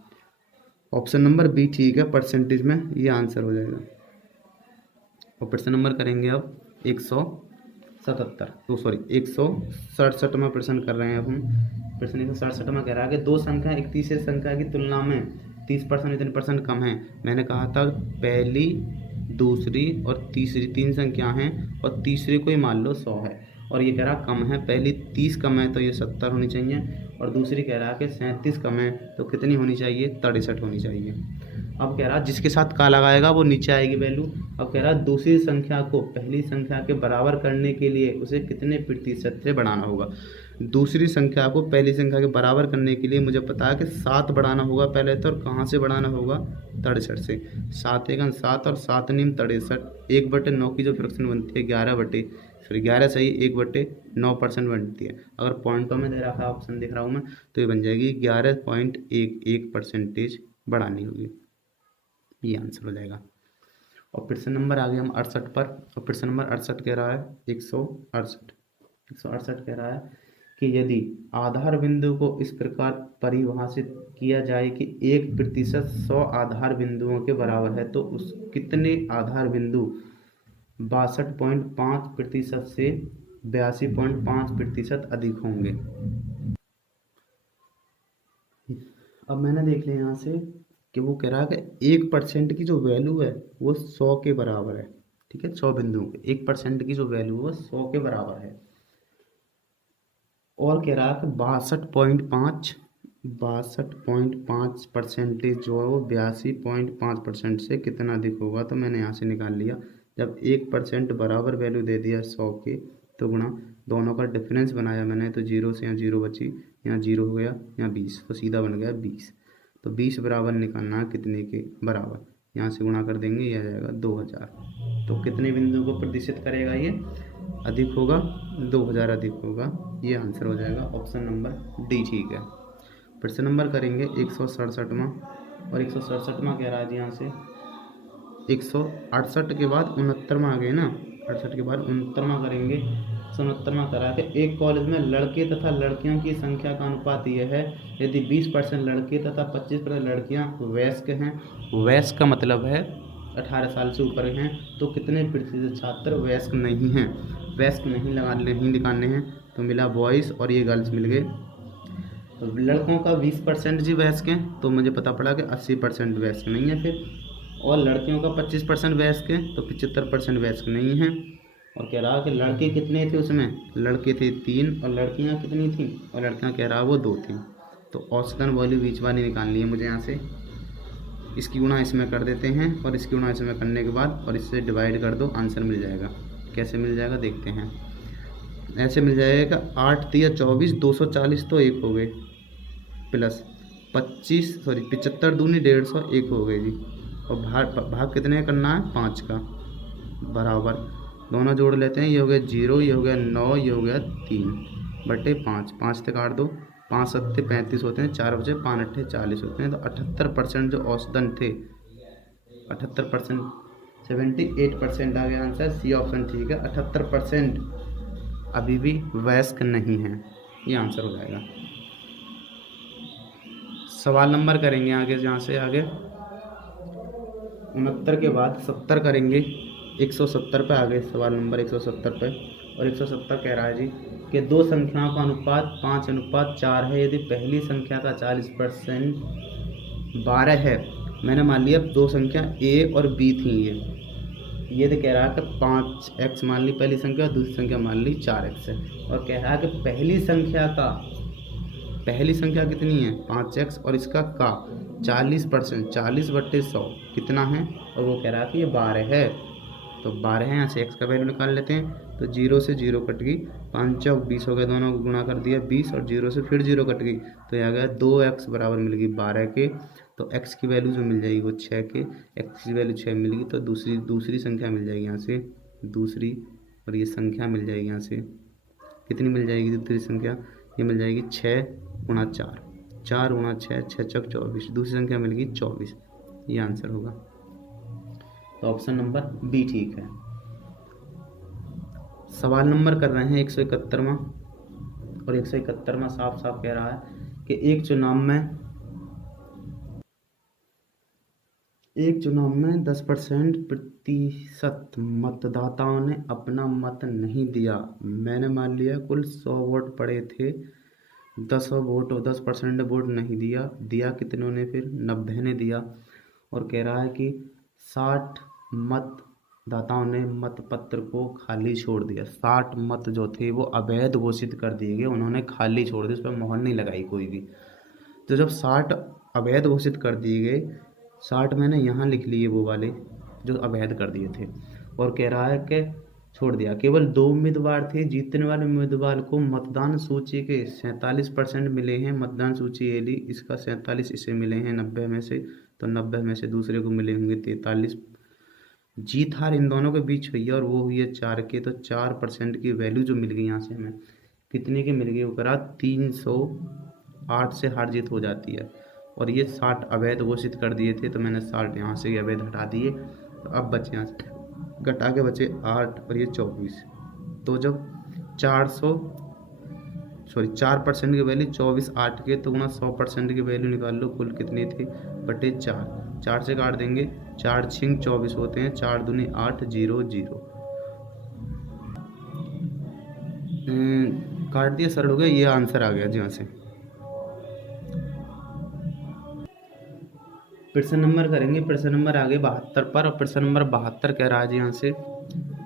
ऑप्शन नंबर बी ठीक है, परसेंटेज में ये आंसर हो जाएगा। और प्रश्न नंबर करेंगे अब 167 में प्रश्न कर रहे हैं अब हम। प्रश्न 167 में कह रहा है कि दो संख्या एक तीसरी संख्या की तुलना में 30% इतने परसेंट कम है। मैंने कहा था पहली, दूसरी और तीसरी 3 संख्या हैं और तीसरी को ही मान लो 100 है, और ये कह रहा कम है, पहली 30 कम है तो ये 70 होनी चाहिए, और दूसरी कह रहा है कि 37 कम है तो कितनी होनी चाहिए, 63 होनी चाहिए। अब कह रहा जिसके साथ का लगाएगा वो नीचे आएगी वैल्यू। अब कह रहा दूसरी संख्या को पहली संख्या के बराबर करने के लिए उसे कितने प्रतिशत से बढ़ाना होगा। दूसरी संख्या को पहली संख्या के बराबर करने के लिए मुझे पता है कि 7 बढ़ाना होगा पहले तो, और कहाँ से बढ़ाना होगा, 63 से। 7 एकन 7 और 7 निम 63, 1/9 की जो फ्रैक्शन बनती है 11 सही 1/9% बनती है। अगर पॉइंटों में दे रखा ऑप्शन देख रहा हूँ मैं, तो ये बन जाएगी 11.11% बढ़ानी होगी, ये आंसर हो जाएगा। और प्रश्न नंबर आ गए हम 68 पर। और प्रश्न नंबर 68 कह रहा है 168 कह रहा है कि यदि आधार बिंदु को इस प्रकार परिभाषित किया जाए कि 1% 100 आधार बिंदुओं के बराबर है, तो उस कितने आधार बिंदु 62.5% से 82.5% अधिक होंगे। अब मैंने देख लिया यहाँ से कि वो कह रहा है कि 1% की जो वैल्यू है वो 100 के बराबर है, ठीक है, 100 बिंदुओं के 1% की जो वैल्यू है वो 100 के बराबर है। और कह रहा है कि 62.5 62.5% जो है वो 82.5% से कितना अधिक होगा। तो मैंने यहाँ से निकाल लिया, जब 1% बराबर वैल्यू दे दिया 100 के, तो गुणा दोनों का डिफरेंस बनाया मैंने, तो जीरो से यहाँ जीरो बची, यहाँ जीरो हो गया, यहाँ 20, तो सीधा बन गया 20। तो 20 बराबर निकालना है कितने के बराबर, यहाँ से गुणा कर देंगे, यह आ जाएगा 2000। तो कितने बिंदु को प्रदर्शित करेगा, ये अधिक होगा, 2000 अधिक होगा। ये आंसर हो जाएगा ऑप्शन नंबर डी ठीक है। फिर से नंबर करेंगे 167वां, और 167वां कह रहा है जी यहाँ से 168 के बाद 69वां आ गए ना, 68 के बाद 69वां करेंगे। 169वां करा के एक कॉलेज में लड़के तथा लड़कियों की संख्या का अनुपात यह है, यदि 20% लड़के तथा 25% लड़कियां वयस्क हैं, वयस्क का मतलब है 18 साल से ऊपर हैं, तो कितने प्रतिशत छात्र वयस्क नहीं हैं। वयस्क नहीं निकालने हैं, तो मिला बॉयज़ और ये गर्ल्स मिल गए। तो लड़कों का 20% जी वयस्क हैं, तो मुझे पता पड़ा कि 80% वयस्क नहीं है फिर, और लड़कियों का 25% वयस्क हैं, तो 75% वयस्क नहीं हैं। और कह रहा कि लड़के कितने थे उसमें, लड़के थे 3 और लड़कियां कितनी थीं, और लड़कियां कह रहा वो 2 थीं। तो औसतन वैल्यू बीच वाली निकालनी है मुझे यहाँ से, इसकी गुणा इसमें कर देते हैं, और इसकी गुणा इसमें करने के बाद और इससे डिवाइड कर दो, आंसर मिल जाएगा। कैसे मिल जाएगा देखते हैं, ऐसे मिल जाएगा 8 तिया 24, 240 तो एक हो गए, प्लस 75 दूनी 150 एक हो गए जी, और भाग कितने करना है, 5 का, बराबर दोनों जोड़ लेते हैं, ये हो गया 0, ये हो गया 9, ये हो गया 3/5, 5 से काट दो, 5 सत्ते 35 होते हैं, 4 बचे, 5 अट्ठे 40 होते हैं। तो 78% जो औसतन थे, 78%, 78% आ गया आंसर, सी ऑप्शन ठीक है। 78% अभी भी वयस्क नहीं है, ये आंसर हो जाएगा। सवाल नंबर करेंगे आगे, जहाँ से आगे 69 के बाद 70 करेंगे, 170 पे आ गए, सवाल नंबर 170 पे, और 170 कह रहा है जी कि दो संख्याओं का अनुपात 5:4 है, यदि पहली संख्या का 40% 12 है। मैंने मान लिया दो संख्या ए और बी थी, ये तो कह रहा है कि 5x मान ली पहली संख्या, और दूसरी संख्या मान ली 4x है, और कह रहा है कि पहली संख्या कितनी है 5x, और इसका का 40%, 40/100 कितना है, और वो कह रहा है कि ये 12 है। तो 12 है, यहाँ से x का वैल्यू निकाल लेते हैं, तो 0 से 0 कट गई, 5 चौक 20 हो गए, दोनों को गुणा कर दिया 20, और 0 से फिर 0 कट गई, तो ये आ गया 2x बराबर मिल गई 12 के। तो x की वैल्यू जो मिल जाएगी वो 6 के, x की वैल्यू 6 मिल गई, तो दूसरी संख्या मिल जाएगी यहाँ से, दूसरी, और ये संख्या मिल जाएगी यहाँ से, कितनी मिल जाएगी दूसरी संख्या, ये मिल जाएगी 6 गुणा 4, 4 गुणा 6, 6 चौक 24, दूसरी संख्या मिल गई 24, ये आंसर होगा। तो ऑप्शन नंबर बी ठीक है। सवाल नंबर कर रहे हैं 171वां, और 171वां साफ साफ कह रहा है कि एक चुनाव में 10% मतदाताओं ने अपना मत नहीं दिया। मैंने मान लिया कुल 100 वोट पड़े थे, 10% वोट नहीं दिया कितनों ने, फिर 90 ने दिया। और कह रहा है कि 60 मतदाताओं ने मतपत्र को खाली छोड़ दिया। 60 मत जो थे वो अवैध घोषित कर दिए गए, उन्होंने खाली छोड़ दिया, उस पर मोहर नहीं लगाई कोई भी। तो जब 60 अवैध घोषित कर दिए गए, 60 मैंने यहाँ लिख लिए वो वाले जो अवैध कर दिए थे, और कह रहा है कि छोड़ दिया, केवल 2 उम्मीदवार थे, जीतने वाले उम्मीदवार को मतदान सूची के 47% मिले हैं, मतदान सूची ए ली, इसका 47 इसे मिले हैं 90 में से, तो 90 में से दूसरे को मिले होंगे 43। जीत हार इन दोनों के बीच हुई है, और वो हुई है 4 के, तो 4% की वैल्यू जो मिल गई यहाँ से हमें, कितने की मिल गई, वो करा 308 से हार जीत हो जाती है। और ये 60 अवैध घोषित कर दिए थे, तो मैंने 60 यहाँ से अवैध हटा दिए, तो अब बचे यहाँ से घटा के बचे 8 और ये 24। तो जब 4% की वैल्यू 24 8 के, तो गुणा 100% की वैल्यू निकाल लो, कुल कितनी थी बटे 4 से काट देंगे, 4 छिंग 24 होते हैं, 4 दूनी 8, 0 0 काट दिया, सरल हो गया, ये आंसर आ गया जी यहाँ से। प्रश्न नंबर करेंगे, प्रश्न नंबर आगे 72 पर, और प्रश्न नंबर 72 कह रहा है जी यहाँ से,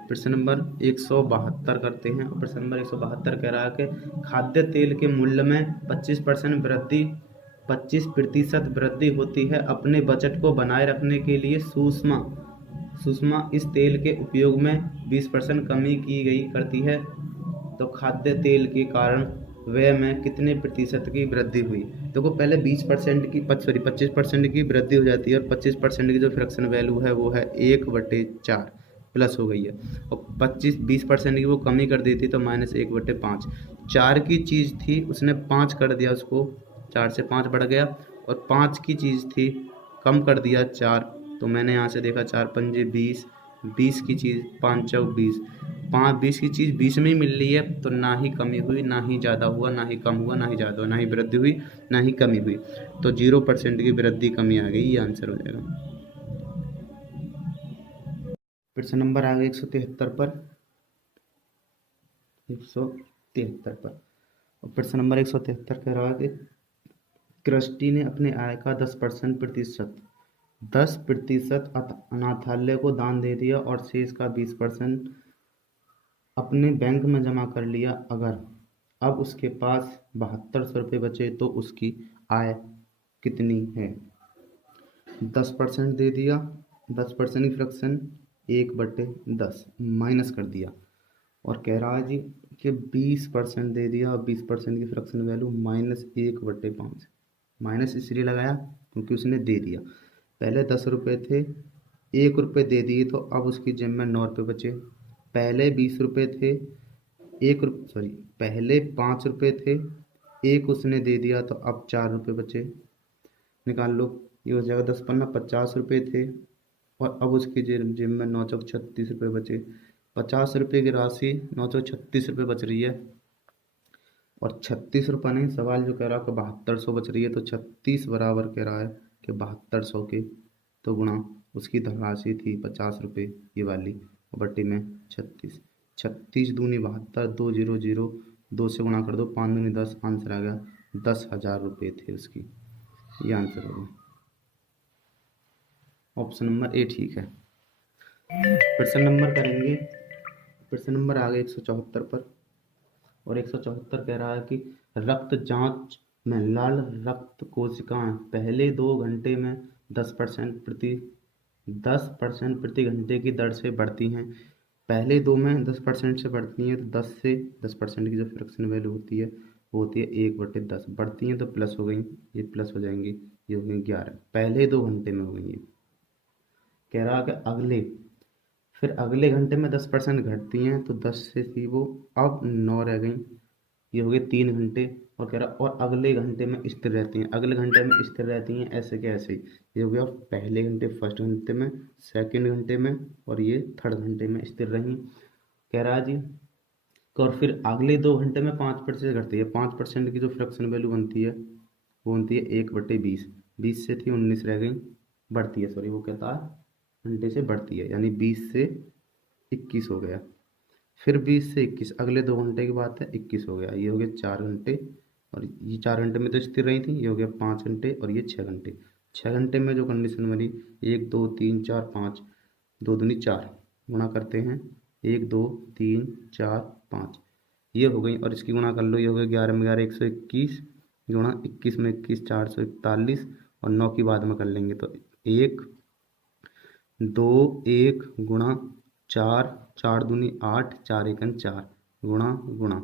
प्रश्न नंबर 172 करते हैं। और प्रश्न नंबर 172 कह रहा है कि खाद्य तेल के मूल्य में 25% वृद्धि 25% वृद्धि होती है। अपने बजट को बनाए रखने के लिए सुषमा इस तेल के उपयोग में 20% कमी की गई करती है। तो खाद्य तेल के कारण व्यय में कितने प्रतिशत की वृद्धि हुई? देखो पहले 20% की 25% की वृद्धि हो जाती है और 25% की जो फ्रैक्शन वैल्यू है वो है 1/4 प्लस हो गई है। और 20% की वो कमी कर दी थी तो -1/5। 4 की चीज़ थी उसने 5 कर दिया, उसको 4 से 5 बढ़ गया। और 5 की चीज़ थी कम कर दिया 4। तो मैंने यहाँ से देखा 4 पंजे 20, 20 की चीज़ 5 चौक 20, 20 की चीज़ 20 में ही मिल रही है। तो ना ही कमी हुई ना ही ज़्यादा हुआ, ना ही कम हुआ ना ही ज़्यादा हुआ, ना ही वृद्धि हुई ना ही कमी हुई। तो 0% की वृद्धि कमी आ गई, ये आंसर हो जाएगा। प्रश्न नंबर आ गया 173 पर। 173 पर और प्रश्न नंबर 173 कह रहा है कि क्रिस्टी ने अपने आय का 10% अनाथालय को दान दे दिया और शेष का 20% अपने बैंक में जमा कर लिया। अगर अब उसके पास 7200 रुपये बचे तो उसकी आय कितनी है? 10% दे दिया, 10% की फ्रैक्शन 1/10 माइनस कर दिया और कह रहा है जी कि 20% दे दिया और 20% की फ्रैक्शन वैल्यू -1/5। माइनस इसलिए लगाया क्योंकि उसने दे दिया। पहले 10 रुपये थे, 1 रुपये दे दिए तो अब उसकी जेब में 9 रुपये बचे। पहले 20 रुपये थे, पहले 5 रुपये थे, 1 उसने दे दिया तो अब 4 रुपये बचे। निकाल लो, ये हो जाएगा 10 पन्ना 50 रुपये थे और अब उसकी जेब में 9 चौक 36 रुपये बचे। 50 रुपये की राशि 9 चौक 36 रुपये बच रही है और 36 रुपये नहीं, सवाल जो कह रहा है कि 7200 बच रही है। तो 36 बराबर कह रहा है कि 7200 के तो गुणा उसकी धनराशि थी 50 रुपये ये वाली और बट्टी में 36। 36 दूनी 72, 2 0 0, 2 से गुणा कर दो, 5 दूनी 10, आंसर आ गया 10,000 रुपये थे उसकी। ये आंसर होगा, ऑप्शन नंबर ए ठीक है। प्रश्न नंबर करेंगे, प्रश्न नंबर आ गया 174 पर और 174 कह रहा है कि रक्त जांच में लाल रक्त कोशिकाएं पहले 2 घंटे में 10% प्रति घंटे की दर से बढ़ती हैं। पहले 2 में 10% से बढ़ती हैं तो 10% की जो फ्रैक्शन वैल्यू होती है वो होती है 1/10। बढ़ती हैं तो प्लस हो गई, ये प्लस हो जाएंगी, ये हो गई 11। पहले 2 घंटे में हो गई ये। कह रहा है कि फिर अगले घंटे में 10% घटती हैं तो 10 से थी वो, अब 9 रह गई, ये हो गए 3 घंटे। और कह रहा और अगले घंटे में स्थिर रहती हैं, अगले घंटे में स्थिर रहती हैं ऐसे के ऐसे ही। ये हो गया पहले घंटे, फर्स्ट घंटे में, सेकंड घंटे में और ये थर्ड घंटे में स्थिर रही। कह रहा है जी और फिर अगले 2 घंटे में 5% घटती है। 5% की जो फ्रैक्शन वैल्यू बनती है वो बनती है 1/20। 20 से थी 19 रह गई, बढ़ती है, सॉरी वो कहता है घंटे से बढ़ती है, यानी 20 से 21 हो गया। फिर 20 से 21, अगले 2 घंटे की बात है, 21 हो गया। ये हो गया 4 घंटे और ये 4 घंटे में तो स्थिर रही थी, ये हो गया 5 घंटे और ये 6 घंटे। 6 घंटे में जो कंडीशन बनी 1 2 3 4 5, 2 दूनी 4, गुणा करते हैं 1 2 3 4 5, ये हो गई। और इसकी गुणा कर लो, ये हो गया 11 में 11 121, गुणा 21 में 21 441 और 9 की बाद में कर लेंगे तो 1 2 1 गुणा 4, 4 दूनी 8, 4 एकन 4, गुणा गुणा,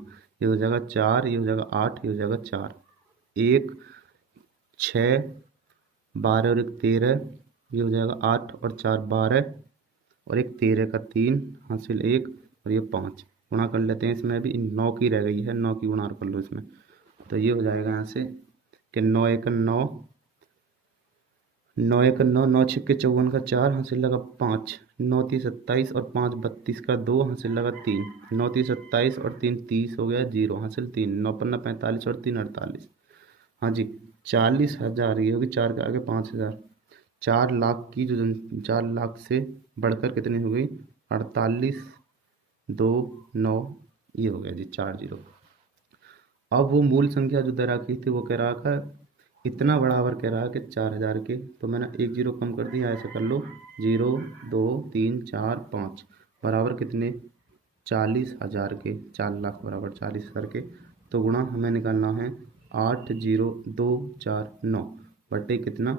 ये हो जाएगा 4, ये हो जाएगा 8, ये हो जाएगा 4, 1 6 12 और 1 13, ये हो जाएगा 8 और 4 12 और 1 13 का 3 हासिल 1 और ये 5, गुणा कर लेते हैं। इसमें अभी 9 की रह गई है, 9 की गुणा कर लो इसमें तो ये हो जाएगा यहाँ से कि 9 एकन 9, 9 एकन 9, 9 छक्के 54 का 4 हासिल लगा 5, 9 3 27 और 5 32 का 2 हासिल लगा 3, 9 3 27 और 3 30 हो गया 0 हासिल 3, 9 पन्ना 45 और 3 48। हाँ जी 40,000, ये होगी 4 के आगे 5,000। 4 लाख की जो 4 लाख से बढ़कर कितनी हो गई 48 2 9, ये हो गया जी 4 0। अब वो मूल संख्या जो दे रखी थी वो कह रहा था इतना बराबर कह रहा है कि 4,000 के, तो मैंने 1 0 कम कर दिया, ऐसे कर लो 0 2 3 4 5 बराबर कितने 40,000 के, 4 लाख बराबर 40,000 के। तो गुणा हमें निकालना है 80249 बटे कितना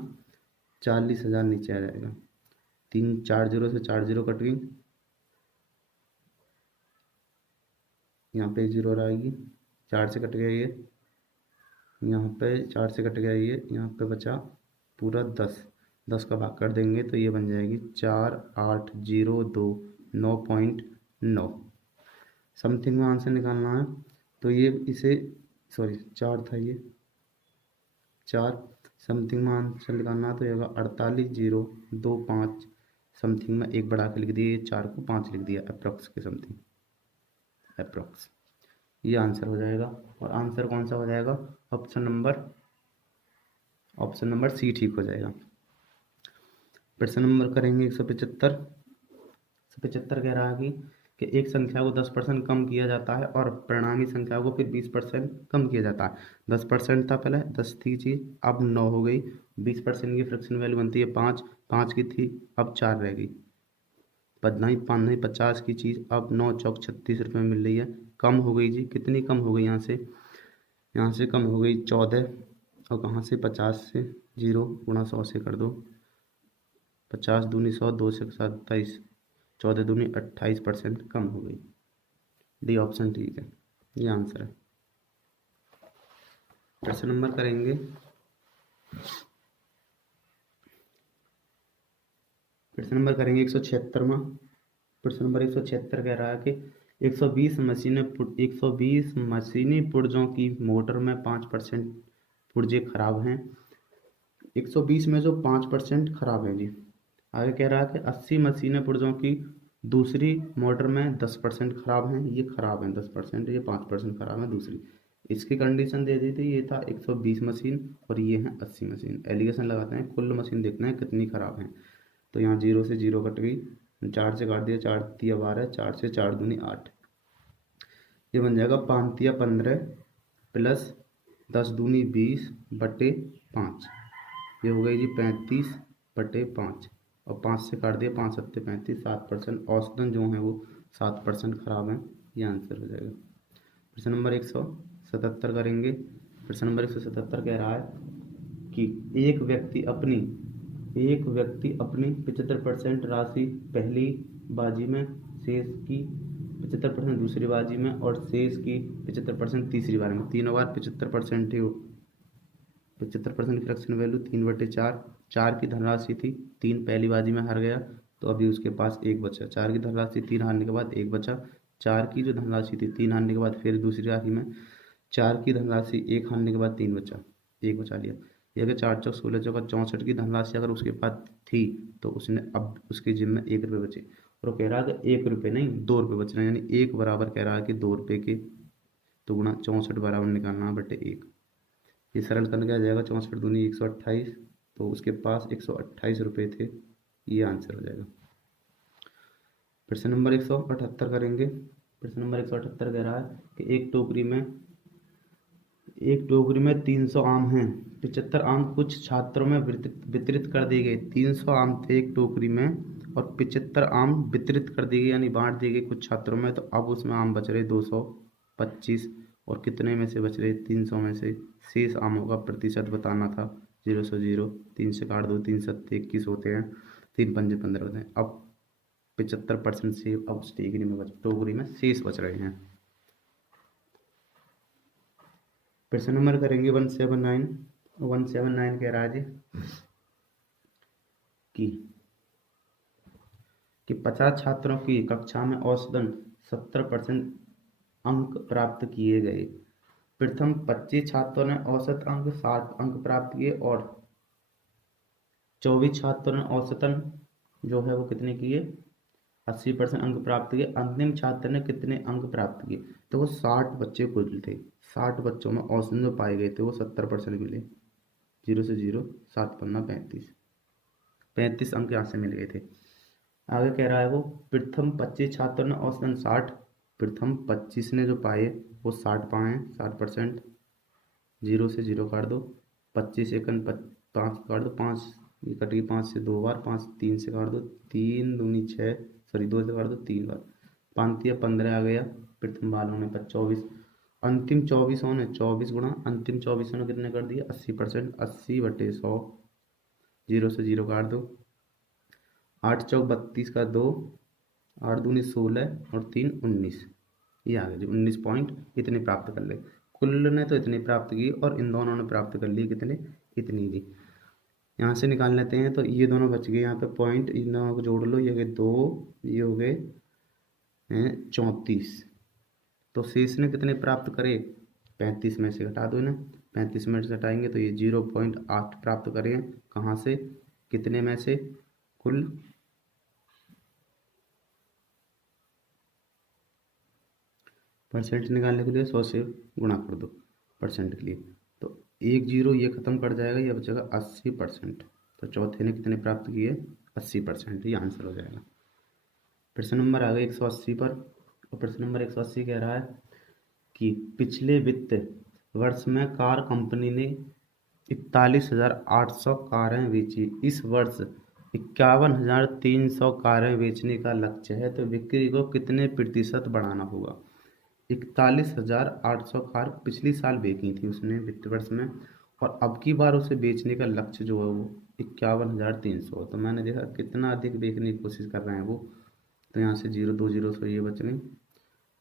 40,000 नीचे आ जाएगा। 4 जीरो से 4 जीरो कट गई, यहाँ पे 1 जीरो आएगी, 4 से कट गया ये, यहाँ पे 4 से कट गया ये, यहाँ पे बचा पूरा 10। 10 का भाग कर देंगे तो ये बन जाएगी 4802 9.9। समथिंग में आंसर निकालना है तो ये इसे सॉरी 4 था ये 4, समथिंग में आंसर निकालना है तो ये होगा 48,025। समथिंग में 1 बढ़ा के लिख दिया, 4 को 5 लिख दिया, अप्रॉक्स के समथिंग, अप्रॉक्स ये आंसर हो जाएगा। और आंसर कौन सा हो जाएगा? ऑप्शन नंबर सी ठीक हो जाएगा। प्रश्न नंबर करेंगे 175 कह रहा है कि एक संख्या को 10% कम किया जाता है और परिणामी संख्या को फिर 20% कम किया जाता है। 10% था पहले, 10 थी चीज़, अब 9 हो गई। 20% की फ्रैक्शन वैल्यू बनती है 5, 5 की थी अब 4 रह गई। नहीं 5 नहीं 50 की चीज़ अब 9 चौक 36 रुपये मिल रही है, कम हो गई जी। कितनी कम हो गई? यहाँ से कम हो गई 14, और कहाँ से 50 से 0 गुणा 100 से कर दो, 50 दूनी 100, 2 से 27, 14 दूनी 28% कम हो गई। डी ऑप्शन ठीक है, ये आंसर है। प्रश्न नंबर करेंगे प्रश्न नंबर करेंगे 176वां। प्रश्न नंबर 176 कह रहा है कि 120 मशीनी पुर्जों की मोटर में 5% पुर्जे खराब हैं। 120 में जो 5% खराब है जी। आगे कह रहा है कि 80 मशीनी पुर्जों की दूसरी मोटर में 10% खराब हैं। ये खराब हैं 10%, ये 5% खराब है दूसरी। इसकी कंडीशन दे दी थी, ये था 120 मशीन और ये हैं 80 मशीन। एलिगेशन लगाते हैं, कुल मशीन देखना है कितनी खराब हैं। तो यहाँ 0 से 0 कट गई, 4 से काट दिया, 4 तिया 12, 4 से 4 दूनी 8। ये बन जाएगा 5 तिया 15 प्लस 10 दूनी 20 बटे 5। ये हो गई जी 35 बटे 5, और 5 से काट दिया, 5 सत्ते 35, 7%। औसतन जो है वो 7% खराब है। ये आंसर हो जाएगा। प्रश्न नंबर 177 करेंगे। प्रश्न नंबर 177 कह रहा है कि एक व्यक्ति अपनी 75% राशि पहली बाजी में, शेष की 75% दूसरी बाजी में और शेष की 75% तीसरी बार में। तीनों बार 75% ही 75% फ्रैक्शन वैल्यू 3/4। 4 की धनराशि थी, 3 पहली बाजी में हार गया तो अभी उसके पास 1 बचा। 4 की धनराशि 3 हारने के बाद 1 बचा। 4 की जो धनराशि थी 3 हारने के बाद फिर दूसरी राशि में 4 की धनराशि 1 हारने के बाद 3 बचा, 1 बचा लिया। ये अगर 4 चौक 16 चौका 64 की धनराशि अगर उसके पास थी तो उसने अब उसके जिम में 1 रुपये बचे, और वो कह रहा है कि 1 रुपये नहीं 2 रुपये बच रहे हैं, यानी 1 बराबर कह रहा है कि 2 रुपये के, तो गुणा 64 बराबर निकालना बटे 1। ये सरल करने क्या जाएगा, 64 दूनी 128, तो उसके पास 128 रुपये थे। ये आंसर हो जाएगा। प्रश्न नंबर 178 करेंगे। प्रश्न नंबर 178 कह रहा है कि एक टोकरी में 300 आम हैं। 75 आम कुछ छात्रों में वितरित कर दिए गए। 300 आम थे एक टोकरी में और 75 आम वितरित कर दिए गए, यानी बांट दिए गए कुछ छात्रों में। तो अब उसमें आम बच रहे 225, और कितने में से बच रहे 300 में से। शेष आमों का प्रतिशत बताना था। 0 से 0, 3 से काट दो, 3 सत्ते 21 होते हैं, 3 पंजे 15 होते हैं। अब 75% से अब उस टोकरी में शेष बच रहे हैं। प्रश्न नंबर करेंगे 179 कह रहा है जी कि 50 छात्रों की कक्षा में औसतन 70% अंक प्राप्त किए गए। प्रथम 25 छात्रों ने औसत अंक 60 अंक प्राप्त किए और 24 छात्रों ने औसतन जो है वो कितने किए, 80% अंक प्राप्त किए। अंतिम छात्र ने कितने अंक प्राप्त किए? तो वो 60 बच्चे कुल थे, 60 बच्चों में औसतन जो पाए गए थे वो 70% मिले। 0 से 0, 7 पन्ना 35 अंक यहाँ से मिल गए थे। आगे कह रहा है वो प्रथम 25 छात्रों ने औसतन 60, प्रथम 25 ने जो पाए वो 60 पाए, 60%। 0 से 0 काट दो, 25 एकन 5 काट दो, 5 ये कट गई, 5 से 2 बार, 5 3 से काट दो, 3 दूनी 6, सॉरी 2 से काट दो 3 बार, 5 या 15 आ गया। प्रथम वालों ने 24, अंतिम 2400 ने 24 गुणा अंतिम 2400 ने कितने कर दिए 80%। 80/100, जीरो से जीरो काट दो। 8 चौक 32 का 2, 8 दूनी 16 और 3 19। ये आ गया जी 19 पॉइंट इतने प्राप्त कर ले। कुल ने तो इतनी प्राप्त की और इन दोनों ने प्राप्त कर ली कितने, इतनी जी। यहाँ से निकाल लेते हैं तो ये दोनों बच गए यहाँ पे पॉइंट, इन दोनों को जोड़ लो, ये हो गए 2, ये हो गए 34। तो शेष ने कितने प्राप्त करे, 35 में से घटा दो इन्हें, 35 में से हटाएंगे तो ये 0.8 प्राप्त करें। कहाँ से, कितने में से, कुल परसेंट निकालने के लिए 100 से गुणा कर दो परसेंट के लिए, तो एक जीरो ये खत्म कर जाएगा, ये बचेगा 80%। तो चौथे ने कितने प्राप्त किए 80%, ये आंसर हो जाएगा। प्रश्न नंबर आ गया 180 पर, और प्रश्न नंबर 180 कह रहा है कि पिछले वित्त वर्ष में कार कंपनी ने 41,800 कारें बेची। इस वर्ष 51,300 कारें बेचने का लक्ष्य है, तो बिक्री को कितने प्रतिशत बढ़ाना होगा। 41,800 कार पिछली साल बेची थी उसने वित्त वर्ष में, और अब की बार उसे बेचने का लक्ष्य जो है वो 51,300। तो मैंने देखा कितना अधिक बेचने की कोशिश कर रहे हैं वो, तो यहाँ से 0 2 0 से ये बच गई।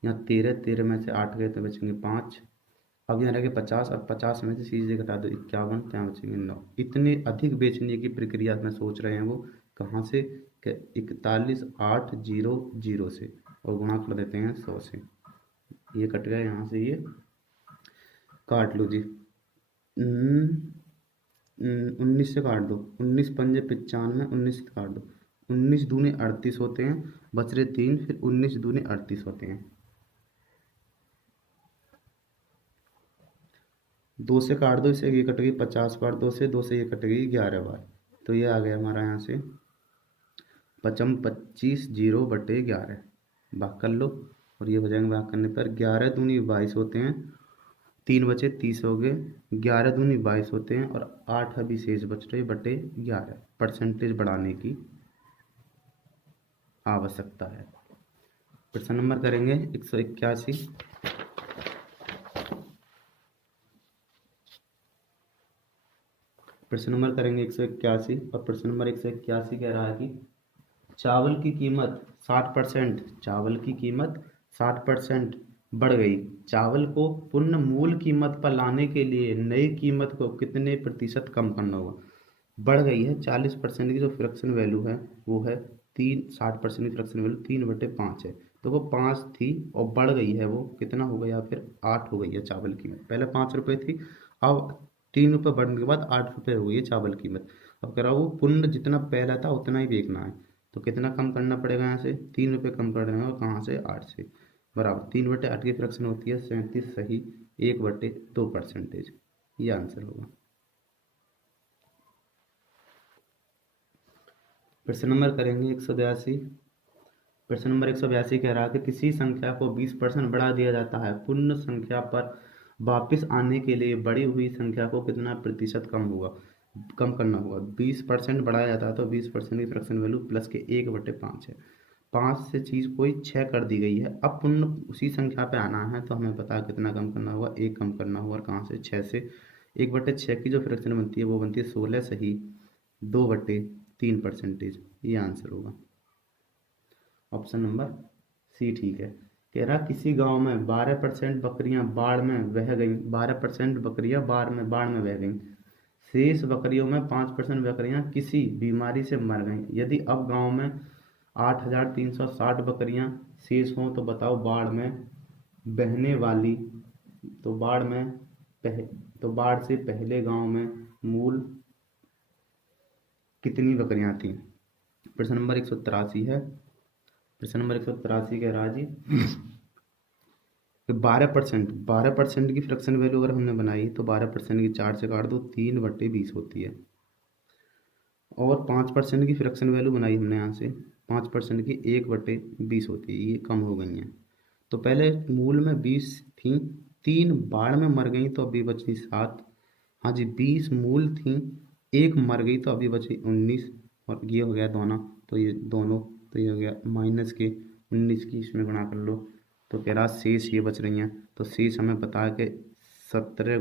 यहाँ 13 में से 8 गए तो बचेंगे 5। अब यहाँ रह गए 50, और 50 में से सीधे घटा दो 51, तो यहाँ बचेंगे 9। इतने अधिक बेचने की प्रक्रिया में सोच रहे हैं वो, कहाँ से, 41,800 से, और गुणा कर देते हैं 100 से। ये कट गया, यहाँ से ये काट लो जी, 19 से काट दो, 19 पंजे 95, 19 से काट दो, 19 दूने 38 होते हैं, बच रहे 3, फिर 19 दूने 38 होते हैं। 2 से काट दो, इसे ये कट गई 50 बार, 2 से ये कट गई 11 बार, तो ये आ गया हमारा यहाँ से 25 0/11 भाग कर लो, और ये हो जाएंगे भाग करने पर 11 दूनी 22 होते हैं, 3 बचे 30 हो गए, 11 दूनी 22 होते हैं, और 8 अभी शेष बच रहे बटे 11। परसेंटेज बढ़ाने की आवश्यकता है। प्रश्न नंबर करेंगे 181। प्रश्न नंबर करेंगे 181, और प्रश्न नंबर 181 कह रहा है कि चावल की कीमत 60%, चावल की कीमत 60% बढ़ गई। चावल को पुनः मूल कीमत पर लाने के लिए नई कीमत को कितने प्रतिशत कम करना होगा। बढ़ गई है 40% की जो फ्रैक्शन वैल्यू है वो है 60% की फ्रैक्शन वैल्यू 3/5 है, तो वो 5 थी और बढ़ गई है, वो कितना हो गया, फिर 8 हो गई है चावल की कीमत। पहले 5 रुपये थी, अब 3 रुपये बढ़ने के बाद 8 रुपये हो गई है चावल की कीमत। अब कह रहा वो पुण्य जितना पहला था उतना ही बेचना है, तो कितना कम करना पड़ेगा, यहाँ से 3 रुपये कम कर देना होगा, कहाँ से, 8 से। बराबर 3/8 की फ्रैक्शन होती है 37, सही 1/2%। ये आंसर होगा। प्रश्न नंबर करेंगे 182। प्रश्न नंबर 182 कह रहा है कि किसी संख्या को 20% बढ़ा दिया जाता है, पूर्ण संख्या पर वापस आने के लिए बढ़ी हुई संख्या को कितना प्रतिशत कम करना होगा। 20% बढ़ाया जाता है तो 20% की फ्रैक्शन वैल्यू प्लस के 1/5 है। 5 से चीज़ कोई 6 कर दी गई है, अब पुनः उसी संख्या पे आना है, तो हमें पता है कितना कम करना होगा, 1 कम करना होगा, और कहाँ से, 6 से। 1/6 की जो फ्रैक्शन बनती है वो बनती है 16, सही 2/3%। ये आंसर होगा। ऑप्शन नंबर सी ठीक है। कह रहा किसी गांव में 12% बकरियां बाढ़ में बह गईं, 12% बकरियां बाढ़ में बह गईं। शेष बकरियों में 5% बकरियां किसी बीमारी से मर गईं। यदि अब गांव में 8,360 बकरियां शेष हों तो बताओ बाढ़ में बहने वाली, तो बाढ़ से पहले गांव में मूल कितनी बकरियां थीं। प्रश्न नंबर 183 है। प्रश्न नंबर 183 कह रहा है जी कि 12% की फ्रैक्शन वैल्यू अगर हमने बनाई तो 12% की 4 से काट दो, 3/20 होती है। और 5% की फ्रैक्शन वैल्यू बनाई हमने यहाँ से, 5% की 1/20 होती है, ये कम हो गई हैं। तो पहले मूल में 20 थी, 3 बाढ़ में मर गई तो अभी बची 7। हाँ जी 20 मूल थी, 1 मर गई तो अभी बची 19, और ये हो गया दोनों, तो ये दोनों, तो ये हो गया माइनस के 19 की इसमें गुणा कर लो, तो कह रहा शेष ये बच रही हैं, तो शेष हमें पता है कि 17 ×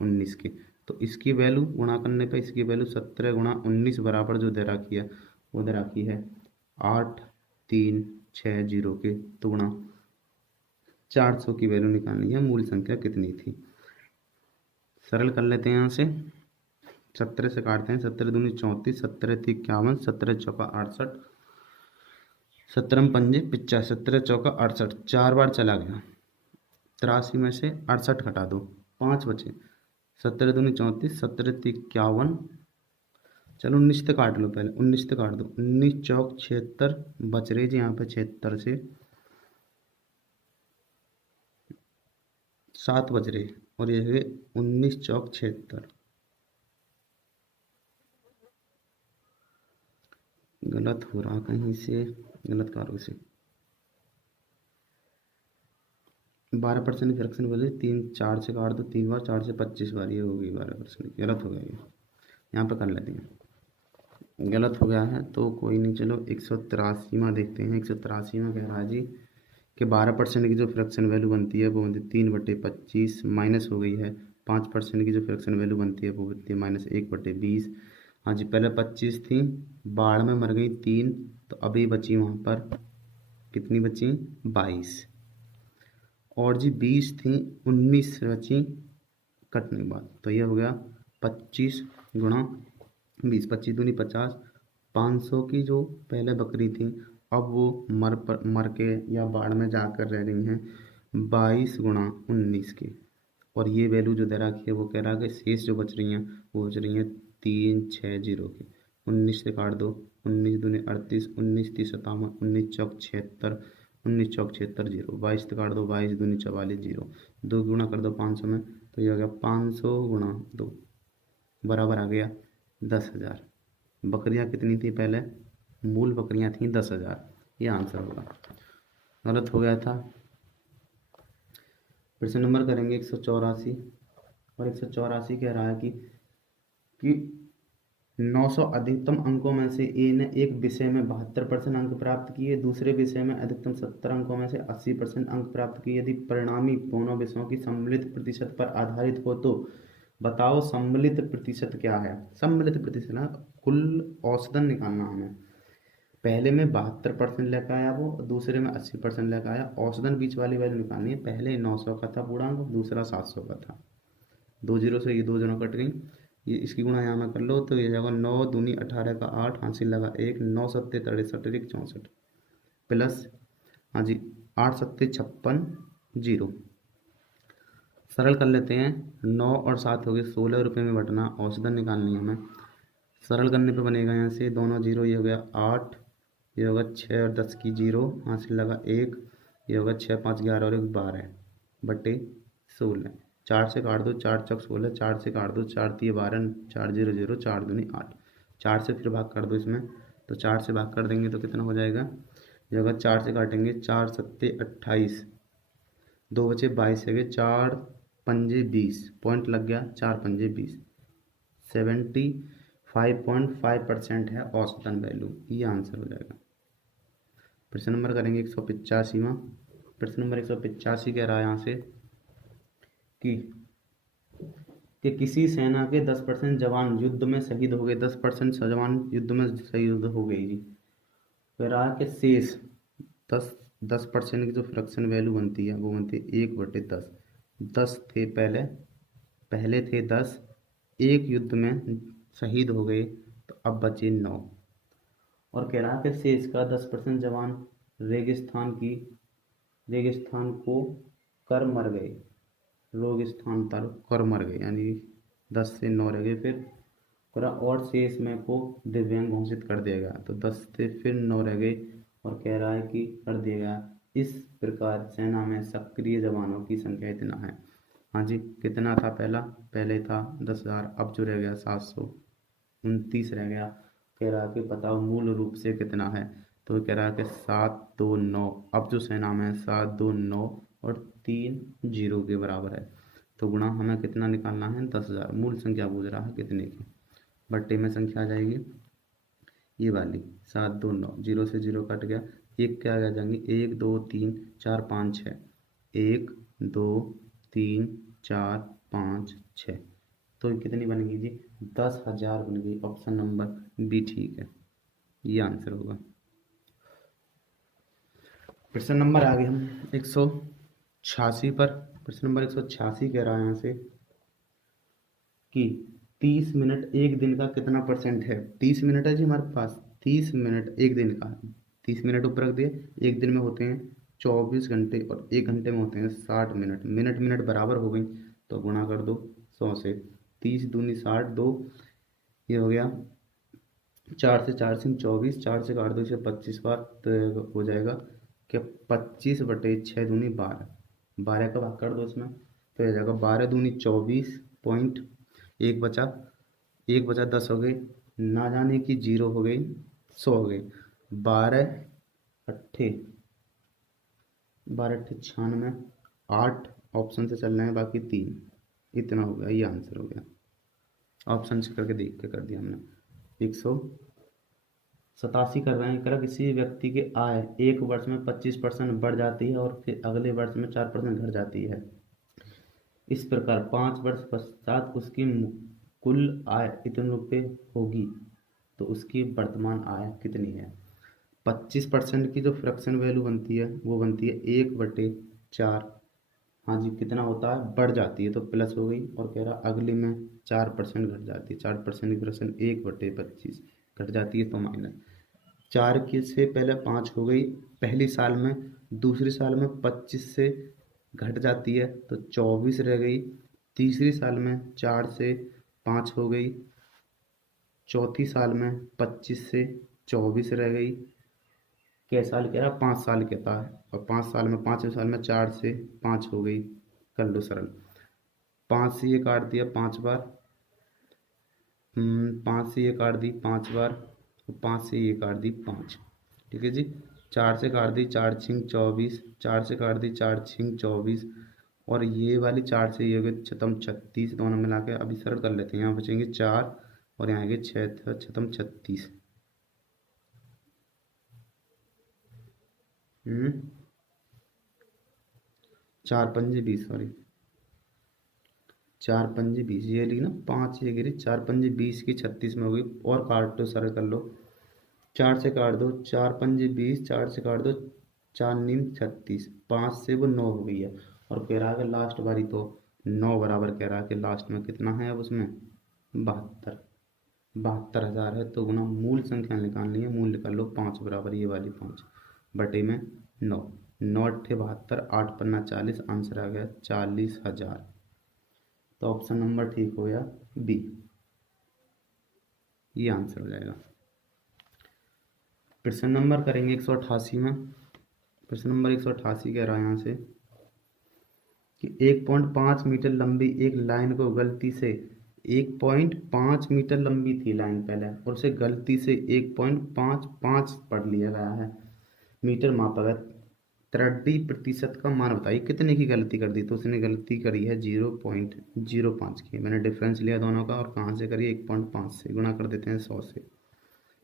19 के, तो इसकी वैल्यू गुणा करने पे इसकी वैल्यू 17 × 19 बराबर जो दे रखी है वो दे रखी है 8360 के। तो गुणा 400 की वैल्यू निकालनी है, मूल संख्या कितनी थी। सरल कर लेते हैं यहाँ से, 17 से काटते हैं, 17 दूनी 34, 17 थी 51, 17 चौका 68, 17 पंजे 50, 17 चौका 68, 4 बार चला गया, 83 में से 68 घटा दो, 5 बचे, 17 दूनी 34, 17 थी 51, चलो 19 से काट लो, पहले 19 से काट दो, 19 चौक 76 बच रही जी यहाँ पे 76 से 7 बच रहे, और ये है 19 चौक 76, गलत हो रहा कहीं से, गलत कारों से। 12% की फ्रैक्शन बोले 3 4 से काट दो, 3 बार, 4 से 25 बार, ये होगी 12%, गलत हो गया ये, यहाँ पर कर लेते हैं, गलत हो गया है तो कोई नहीं। चलो 183वां देखते हैं। 183वां कह रहा है जी कि 12% की जो फ्रैक्शन वैल्यू बनती है वो बनती है 3/25, माइनस हो गई है 5% की जो फ्रैक्शन वैल्यू बनती है वो बनती है -1/20। हाँ जी, पहले 25 थी, बाढ़ में मर गई 3, तो अभी बची वहाँ पर कितनी बची, 22, और जी 20 थी, 19 बची कटने के बाद, तो ये हो गया 25 × 20, 25 दूनी 50, 500 की जो पहले बकरी थी अब वो मर के या बाढ़ में जाकर रह गई हैं 22 × 19 के, और ये वैल्यू जो दे रखी है वो कह रहा है कि शेष जो बच रही हैं वो बच रही हैं 360 के। 19 से काट दो, 19 दूनी 38, 19 × 3 = 57, 19 चौक 76, 19 चौक 76 0, 22 से काट दो, 22 दूनी 44 0, 2 गुणा कर दो 500 में, तो ये हो गया 500 × 2 बराबर आ गया 10,000। बकरियां कितनी थी पहले, मूल बकरियां थी 10,000, ये आंसर होगा। गलत हो गया था। फिर से नंबर करेंगे 184, और 184 कह रहा है कि 900 अधिकतम अंकों में से ए ने एक विषय में 72% अंक प्राप्त किए, दूसरे विषय में अधिकतम 70 अंकों में से 80% अंक प्राप्त किए। यदि परिणामी दोनों विषयों की सम्मिलित प्रतिशत पर आधारित हो तो बताओ सम्मिलित प्रतिशत क्या है। सम्मिलित प्रतिशत ना, कुल औसतन निकालना हमें। पहले में 72% लेकर आया वो, दूसरे में 80% लेकर आया, औसतन बीच वाली वैल्यू निकालनी है। पहले 900 का था पूर्णांक, दूसरा 700 का था, 2 जीरो से ये 2 जीरो कट गई, ये इसकी गुणा यहाँ में कर लो तो ये जाएगा 9 दूनी 18 का 8, हासिल लगा 1, 9 सत्ते 63 1 64 प्लस, हाँ जी 8 सत्ते 56 0। सरल कर लेते हैं, 9 और 7 हो गए 16 रुपये में बटना, औसतन निकालनी है हमें। सरल करने पे बनेगा यहाँ से दोनों जीरो, ये हो गया 8, ये होगा 6 और 10 की 0, हासिल लगा 1, ये होगा 6 5 11 और 1 12 बटे 16। 4 से काट दो, 4 चौक 16, 4 से काट दो, 4 3 12, 4 0 0, 4 दूनी 8, 4 से फिर भाग कर दो इसमें, तो 4 से भाग कर देंगे तो कितना हो जाएगा, ये होगा 4 से काटेंगे 4 सत्ते 28, 2 बचे 22 है, 4 पंजे 20, पॉइंट लग गया, 4 पंजे 20, 75.5% है औसतन वैल्यू, ये आंसर हो जाएगा। प्रश्न नंबर करेंगे 185वां। प्रश्न नंबर 185 कह रहा है यहाँ से कि किसी सेना के 10% जवान युद्ध में शहीद हो गए, 10% जवान युद्ध में शहीद हो गई जी। कह रहा है कि शेष 10% की जो फ्रैक्शन वैल्यू बनती है वो बनती है 1/10। 10 थे पहले थे 10, एक युद्ध में शहीद हो गए तो अब बचे 9, और कह रहा है कि शेष का 10% जवान रेगिस्तान को कर मर गए, रेगिस्तान तर कर मर गए, यानी 10 से 9 रह गए, फिर पूरा और शेष में को दिव्यांग घोषित कर दिया गया, तो 10 से फिर 9 रह गए, और कह रहा है कि कर दिया गया। इस प्रकार सेना में सक्रिय जवानों की संख्या इतना है। हाँ जी, कितना था पहले था 10,000, अब जो रह गया 729 रह गया। कह रहा है कि बताओ मूल रूप से कितना है, तो कह रहा है कि 729, अब जो सेना में 729 और 3 जीरो के बराबर है, तो गुणा हमें कितना निकालना है 10,000, मूल संख्या पूछ रहा है कितने की, बट्टे में संख्या आ जाएगी ये वाली 729, 0 से 0 कट गया, एक क्या आ जाएंगे 1 2 3 4 5 6, 1 2 3 4 5 6। तो ये कितनी बन गई जी? 10,000 बन गई। ऑप्शन नंबर बी ठीक है, ये आंसर होगा। प्रश्न नंबर आगे हम 186 पर। प्रश्न नंबर 186 कह रहा है यहाँ से कि 30 मिनट एक दिन का कितना परसेंट है। 30 मिनट है जी हमारे पास, 30 मिनट एक दिन का। 30 मिनट ऊपर रख दिए। एक दिन में होते हैं 24 घंटे और एक घंटे में होते हैं 60 मिनट। मिनट मिनट बराबर हो गई तो गुणा कर दो 100 से। 30 दूनी 60, 2 ये हो गया 4 से 4 सिंह 24, 4 से काट दो इसे 25 बार, तो हो जाएगा कि 25/6 दूनी 12। 12 का भाग कर दो इसमें तो हो जाएगा 12 दूनी 24 एक बचा, एक बचा 10 हो गई, ना जाने की 0 हो गई, 100 हो गई। 12 अट्ठे 96, 8 ऑप्शन से चल रहे हैं, बाकी 3, इतना हो गया। ये आंसर हो गया। ऑप्शन से करके देख के कर दिया हमने। 187 कर रहे हैं। करा किसी व्यक्ति की आय एक वर्ष में 25% बढ़ जाती है और फिर अगले वर्ष में 4% घट जाती है। इस प्रकार 5 वर्ष पश्चात उसकी कुल आय इतने रुपये होगी, तो उसकी वर्तमान आय कितनी है। 25% की जो फ्रैक्शन वैल्यू बनती है वो बनती है 1/4। हाँ जी, कितना होता है? बढ़ जाती है तो प्लस हो गई, और कह रहा अगले में 4% घट जाती है। 4% की फ्रैक्शन 1/25 घट जाती है तो माइनस। 4 के से पहले 5 हो गई पहली साल में, दूसरी साल में 25 से घट जाती है तो 24 रह गई। तीसरी साल में 4 से 5 हो गई, चौथी साल में 25 से 24 रह गई। कै साल कह रहा? 5 साल कहता है, और 5 साल में 5वें साल में 4 से 5 हो गई। कर लो सरल। 5 से ये काट दिया 5 बार, 5 से ये काट दी 5 बार, और 5 से ये काट दी 5। ठीक है जी। 4 से काट दी 4 छिंग 24, 4 से काट दी 4 छिंग 24, और ये वाली 4 से ये हो गई छतम 36। दोनों मिला के अभी सरल कर लेते हैं। यहाँ बचेंगे 4 और यहाँ आएंगे 6 छतम 36। 4 पंजे 20, सॉरी 4 पंजे 20, ये ली ना 5 ये गिरी, 4 पंजे 20 की 36 में होगी। और काट दो, सरल कर लो। 4 से काट दो 4 पंजे 20, 4 से काट दो 4 नीम 36, 5 से वो 9 हो गई है। और कह रहा है कि लास्ट बारी तो 9 बराबर, कह रहा है कि लास्ट में कितना है अब उसमें 72। 72,000 है तो गुना मूल संख्या निकालनी है। मूल निकाल लो 5 बराबर ये वाली 5 बटे में 9। 9 अट्ठे 72, 8 पन्ना 40, आंसर आ गया 40,000। तो ऑप्शन नंबर ठीक हो गया बी, ये आंसर हो जाएगा। प्रश्न नंबर करेंगे 188 में। प्रश्न नंबर 188 कह रहा है यहाँ से कि 1.5 मीटर लंबी एक लाइन को गलती से 1.5 मीटर लंबी थी लाइन पहले, और उसे गलती से 1.55 पढ़ लिया गया है। मीटर मापा गया। 30% का मान बताइए। कितने की गलती कर दी? तो उसने गलती करी है 0.05 की। मैंने डिफरेंस लिया दोनों का, और कहाँ से करी? 1.5 से। गुणा कर देते हैं 100 से।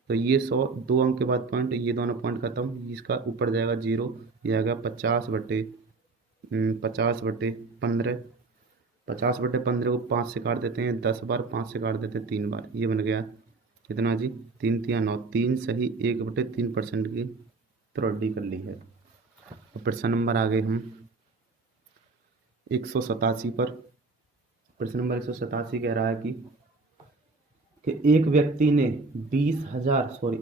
तो ये 100, 2 अंक के बाद पॉइंट, ये दोनों पॉइंट खत्म, इसका ऊपर जाएगा 0, ये आएगा 50/15। 50/15 को 5 से काट देते हैं 10 बार, 5 से काट देते हैं 3 बार, ये बन गया कितना जी? 3 3 9, 3 सही 1/3% की त्रुटि कर ली है। तो प्रश्न नंबर आ गए हम 187 पर। प्रश्न नंबर 187 कह रहा है कि एक व्यक्ति ने 20,000 सॉरी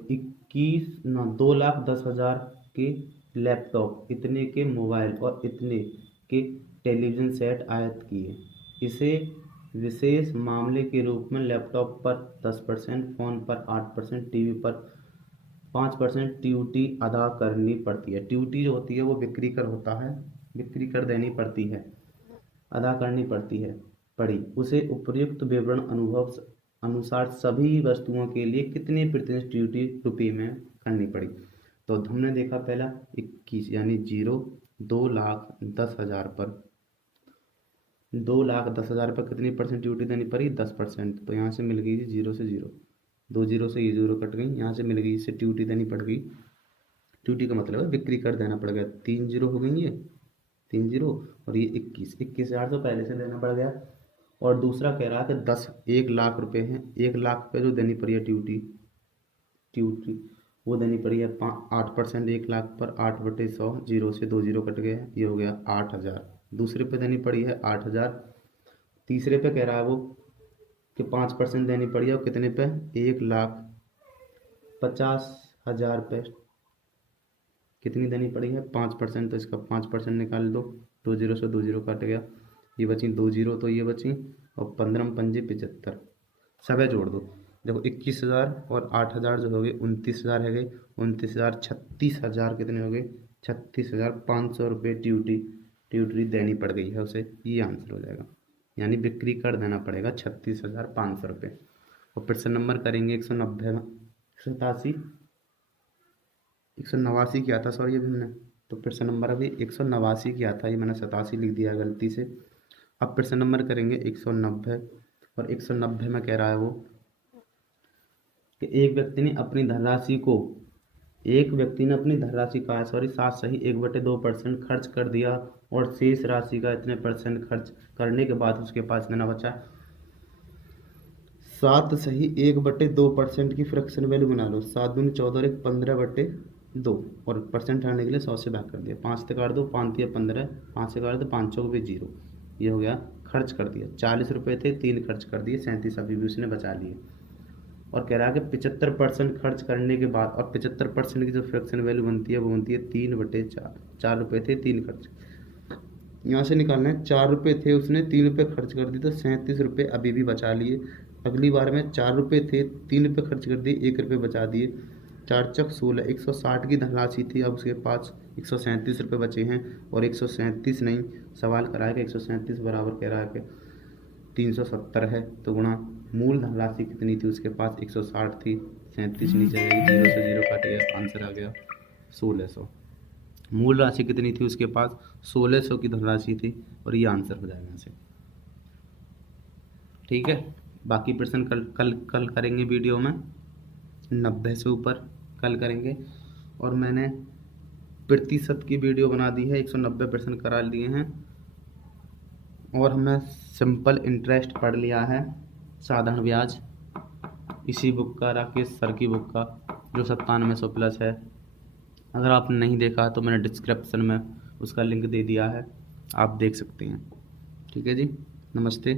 2,10,000 के लैपटॉप, इतने के मोबाइल और इतने के टेलीविज़न सेट आयात किए। इसे विशेष मामले के रूप में लैपटॉप पर 10%, फ़ोन पर 8%, टीवी पर 5% ड्यूटी अदा करनी पड़ती है। ड्यूटी जो होती है वो बिक्री कर होता है, बिक्री कर देनी पड़ती है, अदा करनी पड़ती है पड़ी। उसे उपर्युक्त विवरण अनुभव अनुसार सभी वस्तुओं के लिए कितनी प्रतिशत ड्यूटी रुपये में करनी पड़ी। तो हमने देखा पहला 21 यानी 0, 2,10,000 पर, 2,10,000 पर कितनी परसेंट ड्यूटी देनी पड़ी? 10%। तो यहाँ से मिल गई 0 से 0, 2 0 से ये 0 कट गई, यहाँ से मिल गई, इससे ड्यूटी देनी पड़ गई। ड्यूटी का मतलब है बिक्री कर देना पड़ गया। 3 0 हो गई ये, 3 जीरो, और ये 21 तो पहले से देना पड़ गया। और दूसरा कह रहा है कि 1 लाख रुपए हैं, 1 लाख रुपये जो देनी पड़ी है ड्यूटी, ड्यूटी वो देनी पड़ी है 8%। 1 लाख पर 8/100, जीरो से 2 जीरो कट गए हैं, ये हो गया 8,000। दूसरे पे देनी पड़ी है 8,000। तीसरे पे कह रहा है वो कि 5% देनी पड़ी है, और कितने पे, 1,50,000 पे कितनी देनी पड़ी है, 5%। तो इसका 5% निकाल दो, 2 जीरो से 2 जीरो कट गया, ये बची 2 जीरो, तो ये बची, और 15 पंजे 75, सब जोड़ दो। देखो 21,000 और 8,000 जो हो गए 29,000 है गए, 29,000 36,000 कितने हो गए, 36,500 रुपये ड्यूटी देनी पड़ गई है उसे, ये आंसर हो जाएगा। यानी बिक्री कर देना पड़ेगा 36,500 रुपये। और फिर से नंबर करेंगे 190 में, 187, 189 किया था, सॉरी अभी हमने, तो फिर से नंबर अभी 189 किया था, ये मैंने 87 लिख दिया गलती से। अब फिर से नंबर करेंगे 190, और 190 में कह रहा है वो कि एक व्यक्ति ने अपनी धनराशि का 7/2% खर्च कर दिया, और शेष राशि का इतने परसेंट खर्च करने के बाद उसके पास इतना बचा। 7/1/2% की फ्रैक्शन वैल्यू बना लो, 7 दूनी 14 और 1 15/2, और परसेंट हटाने के लिए 100 से भाग कर दिया, 5 से काट दो, 5 दिया 15, 5 से काट दो, 5 चौक भी 0, ये हो गया। खर्च कर दिया 40 रुपये थे, 3 खर्च कर दिए, 37 अभी भी उसने बचा लिए। और कह रहा है कि 75% खर्च करने के बाद, और 75% की जो फ्रैक्शन वैल्यू बनती है वो बनती है 3/4। 4 रुपये थे, 3 खर्च, यहाँ से निकालना है। 4 रुपये थे, उसने 3 रुपये खर्च कर दिए, तो 37 रुपये अभी भी बचा लिए। अगली बार में 4 रुपये थे, 3 रुपये खर्च कर दिए, 1 रुपये बचा दिए, 4 चक 16, 160 की धनराशि थी, अब उसके पास 137 रुपये बचे हैं। और 137 नहीं, सवाल कराया कि 137 बराबर कह रहा है कि 370 है, तो गुणा मूल धनराशि कितनी थी उसके पास, 160 थी, 37 नीचे गई, 0 से 0 काट गया, आंसर आ गया 1600। मूल राशि कितनी थी उसके पास, 1600 की धनराशि थी, और ये आंसर हो जाएगा यहाँ से। ठीक है, बाकी प्रश्न कल कल कल करेंगे वीडियो में, 90 से ऊपर कल करेंगे। और मैंने प्रतिशत की वीडियो बना दी है, 190% करा लिए हैं। और हमने सिंपल इंटरेस्ट पढ़ लिया है, साधारण ब्याज, इसी बुक का, राकेश सर की बुक का, जो 9700+ है। अगर आपने नहीं देखा तो मैंने डिस्क्रिप्शन में उसका लिंक दे दिया है, आप देख सकते हैं। ठीक है जी, नमस्ते।